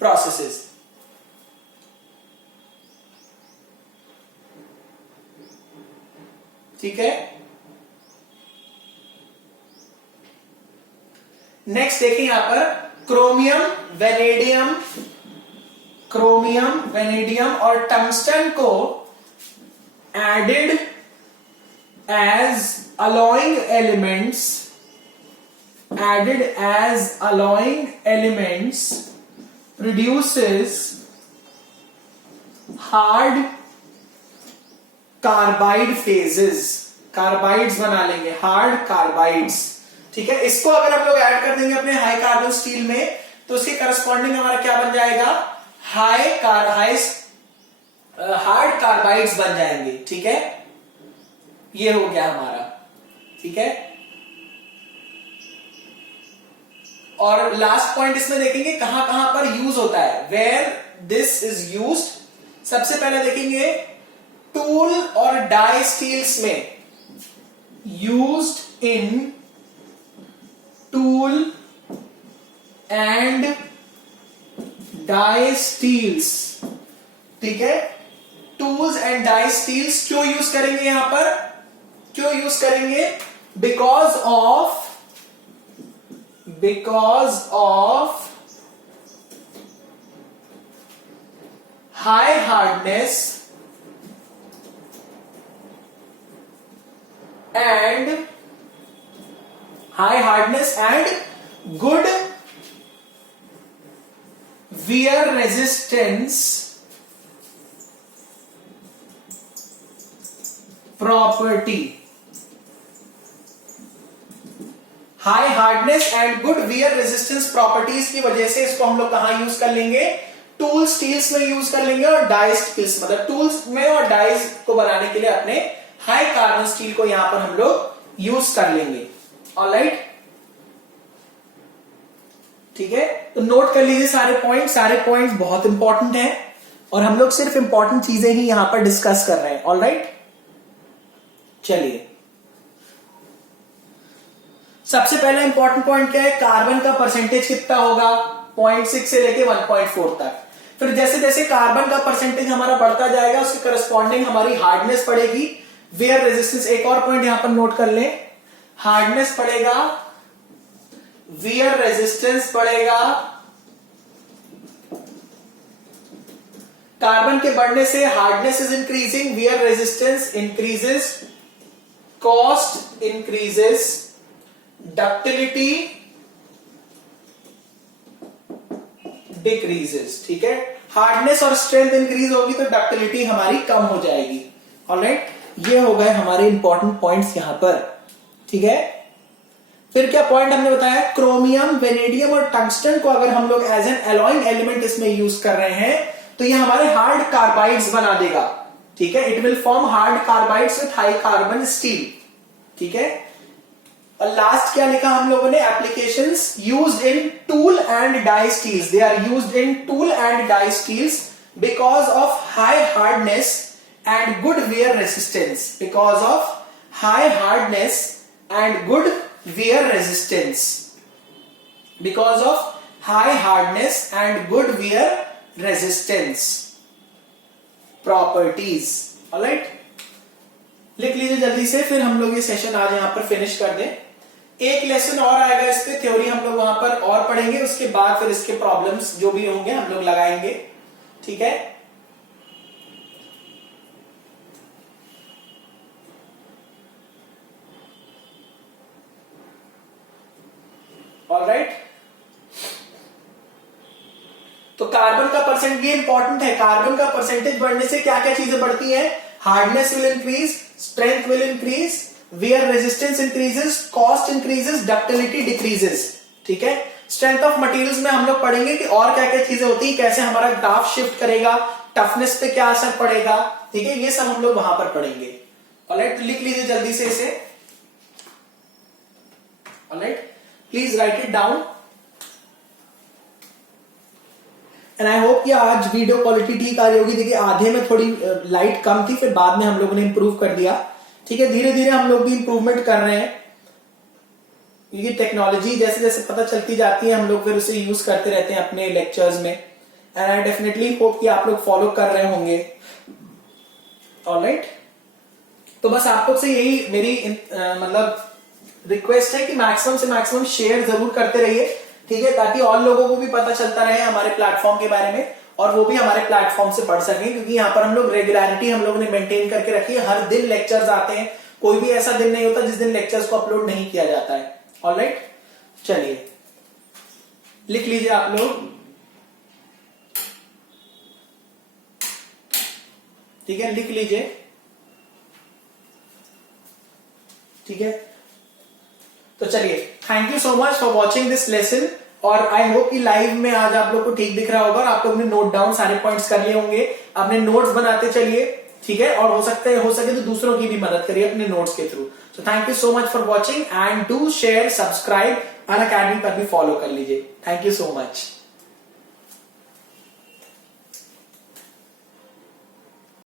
processes. ठीक है। नेक्स्ट देखिए यहां पर क्रोमियम, वेनेडियम और टंगस्टन को added as alloying elements produces hard carbide phases, carbides बना लेंगे, हार्ड कार्बाइड्स। ठीक है, इसको अगर हम लोग ऐड कर देंगे अपने हाई कार्बन स्टील में तो उसके करस्पॉन्डिंग हमारा क्या बन जाएगा, हार्ड कार्बाइड्स बन जाएंगे। ठीक है, ये हो गया हमारा। ठीक है, और लास्ट पॉइंट इसमें देखेंगे कहां कहां पर यूज होता है, वेयर दिस इज यूज्ड। सबसे पहले देखेंगे टूल और डाई स्टील्स में, used in tool and die steels. ठीक है, टूल्स एंड डाई स्टील्स क्यों यूज करेंगे यहां पर, क्यों यूज करेंगे, because of high hardness and good wear resistance property। High hardness and good wear resistance properties की वजह से इसको हम लोग कहां यूज कर लेंगे, टूल स्टील्स में यूज कर लेंगे और डाई स्टील्स, मतलब टूल्स में और डाइज को बनाने के लिए अपने हाई कार्बन स्टील को यहां पर हम लोग यूज कर लेंगे। ऑलराइट, ठीक है, तो नोट कर लीजिए सारे पॉइंट्स बहुत इंपॉर्टेंट हैं और हम लोग सिर्फ इंपॉर्टेंट चीजें ही यहां पर डिस्कस कर रहे हैं। ऑलराइट, चलिए सबसे पहला इंपॉर्टेंट पॉइंट क्या है, कार्बन का परसेंटेज कितना होगा, 0.6 से लेके 1.4 तक। फिर जैसे जैसे कार्बन का परसेंटेज हमारा बढ़ता जाएगा उसके करस्पॉन्डिंग हमारी हार्डनेस बढ़ेगी, वेयर रेजिस्टेंस। एक और पॉइंट यहां पर नोट कर लें, हार्डनेस बढ़ेगा, वियर रेजिस्टेंस बढ़ेगा। कार्बन के बढ़ने से hardness is increasing, wear resistance increases, cost increases, ductility decreases. ठीक है, हार्डनेस और स्ट्रेंथ इंक्रीज होगी तो डक्टिलिटी हमारी कम हो जाएगी। ऑलराइट, ये हो गए हमारे इंपॉर्टेंट पॉइंट्स यहां पर। ठीक है, फिर क्या पॉइंट हमने बताया, क्रोमियम, वेनेडियम और टंगस्टन को अगर हम लोग एज एन एलॉइंग एलिमेंट इसमें यूज कर रहे हैं तो ये हमारे हार्ड कार्बाइड्स बना देगा। ठीक है, it will form hard carbides with high carbon steel. ठीक है, और लास्ट क्या लिखा हम लोगों ने, applications used in tool and die steels, they are used in tool and die steels because of high hardness and good wear resistance, because of high hardness and good wear resistance, because of high hardness and good wear resistance properties। alright, लिख लीजिए जल्दी से, फिर हम लोग ये session आज यहां पर फिनिश कर दें। एक लेसन और आएगा इस पे, थ्योरी हम लोग वहां पर और पढ़ेंगे, उसके बाद फिर इसके प्रॉब्लम्स जो भी होंगे हम लोग लगाएंगे। ठीक है, ऑलराइट, तो कार्बन का परसेंट ये इंपॉर्टेंट है, कार्बन का परसेंटेज बढ़ने से क्या क्या चीजें बढ़ती हैं, hardness will increase, strength will increase, wear resistance increases, cost increases, ductility decreases. ठीक है, स्ट्रेंथ ऑफ मटेरियल्स में हम लोग पढ़ेंगे कि और क्या क्या चीजें होती है, कैसे हमारा ग्राफ शिफ्ट करेगा, टफनेस पे क्या असर पड़ेगा। ठीक है, ये सब हम लोग वहां पर पढ़ेंगे। ऑलराइट, तो लिख लीजिए जल्दी से इसे। Alright, please right it down and I hope कि आज वीडियो क्वालिटी ठीक आ रही होगी। देखिए आधे में थोड़ी लाइट कम थी, फिर बाद में हम लोगों ने इंप्रूव कर दिया। ठीक है, धीरे धीरे हम लोग भी इंप्रूवमेंट कर रहे हैं, क्योंकि टेक्नोलॉजी जैसे जैसे पता चलती जाती है हम लोग फिर उसे यूज करते रहते हैं अपने लेक्चर्स में। एंड आई डेफिनेटली होप कि आप लोग फॉलो कर रहे होंगे। ऑलराइट, तो बस आप लोग से यही मेरी मतलब रिक्वेस्ट है कि मैक्सिमम से मैक्सिमम शेयर जरूर करते रहिए। ठीक है, ताकि और लोगों को भी पता चलता रहे हमारे प्लेटफॉर्म के बारे में और वो भी हमारे प्लेटफॉर्म से पढ़ सकें, क्योंकि यहाँ पर हम लोग रेगुलरिटी हम लोगों ने मेंटेन करके रखी है। हर दिन लेक्चर्स आते हैं, कोई भी ऐसा दिन नहीं होता जिस दिन लेक्चर्स को अपलोड नहीं किया जाता है। ऑलराइट, चलिए लिख लीजिए आप लोग। ठीक है, लिख लीजिए ठीक है। तो चलिए, thank you so much for watching this lesson, और आई होप कि लाइव में आज आप लोग को ठीक दिख रहा होगा और आप लोग ने नोट डाउन सारे पॉइंट्स कर लिए होंगे। अपने नोट्स बनाते चलिए, ठीक है, और हो सके तो दूसरों की भी मदद करिए अपने नोट्स के through. So thank you so much for watching and do share, subscribe, Unacademy पर भी फॉलो कर लीजिए। Thank you so much.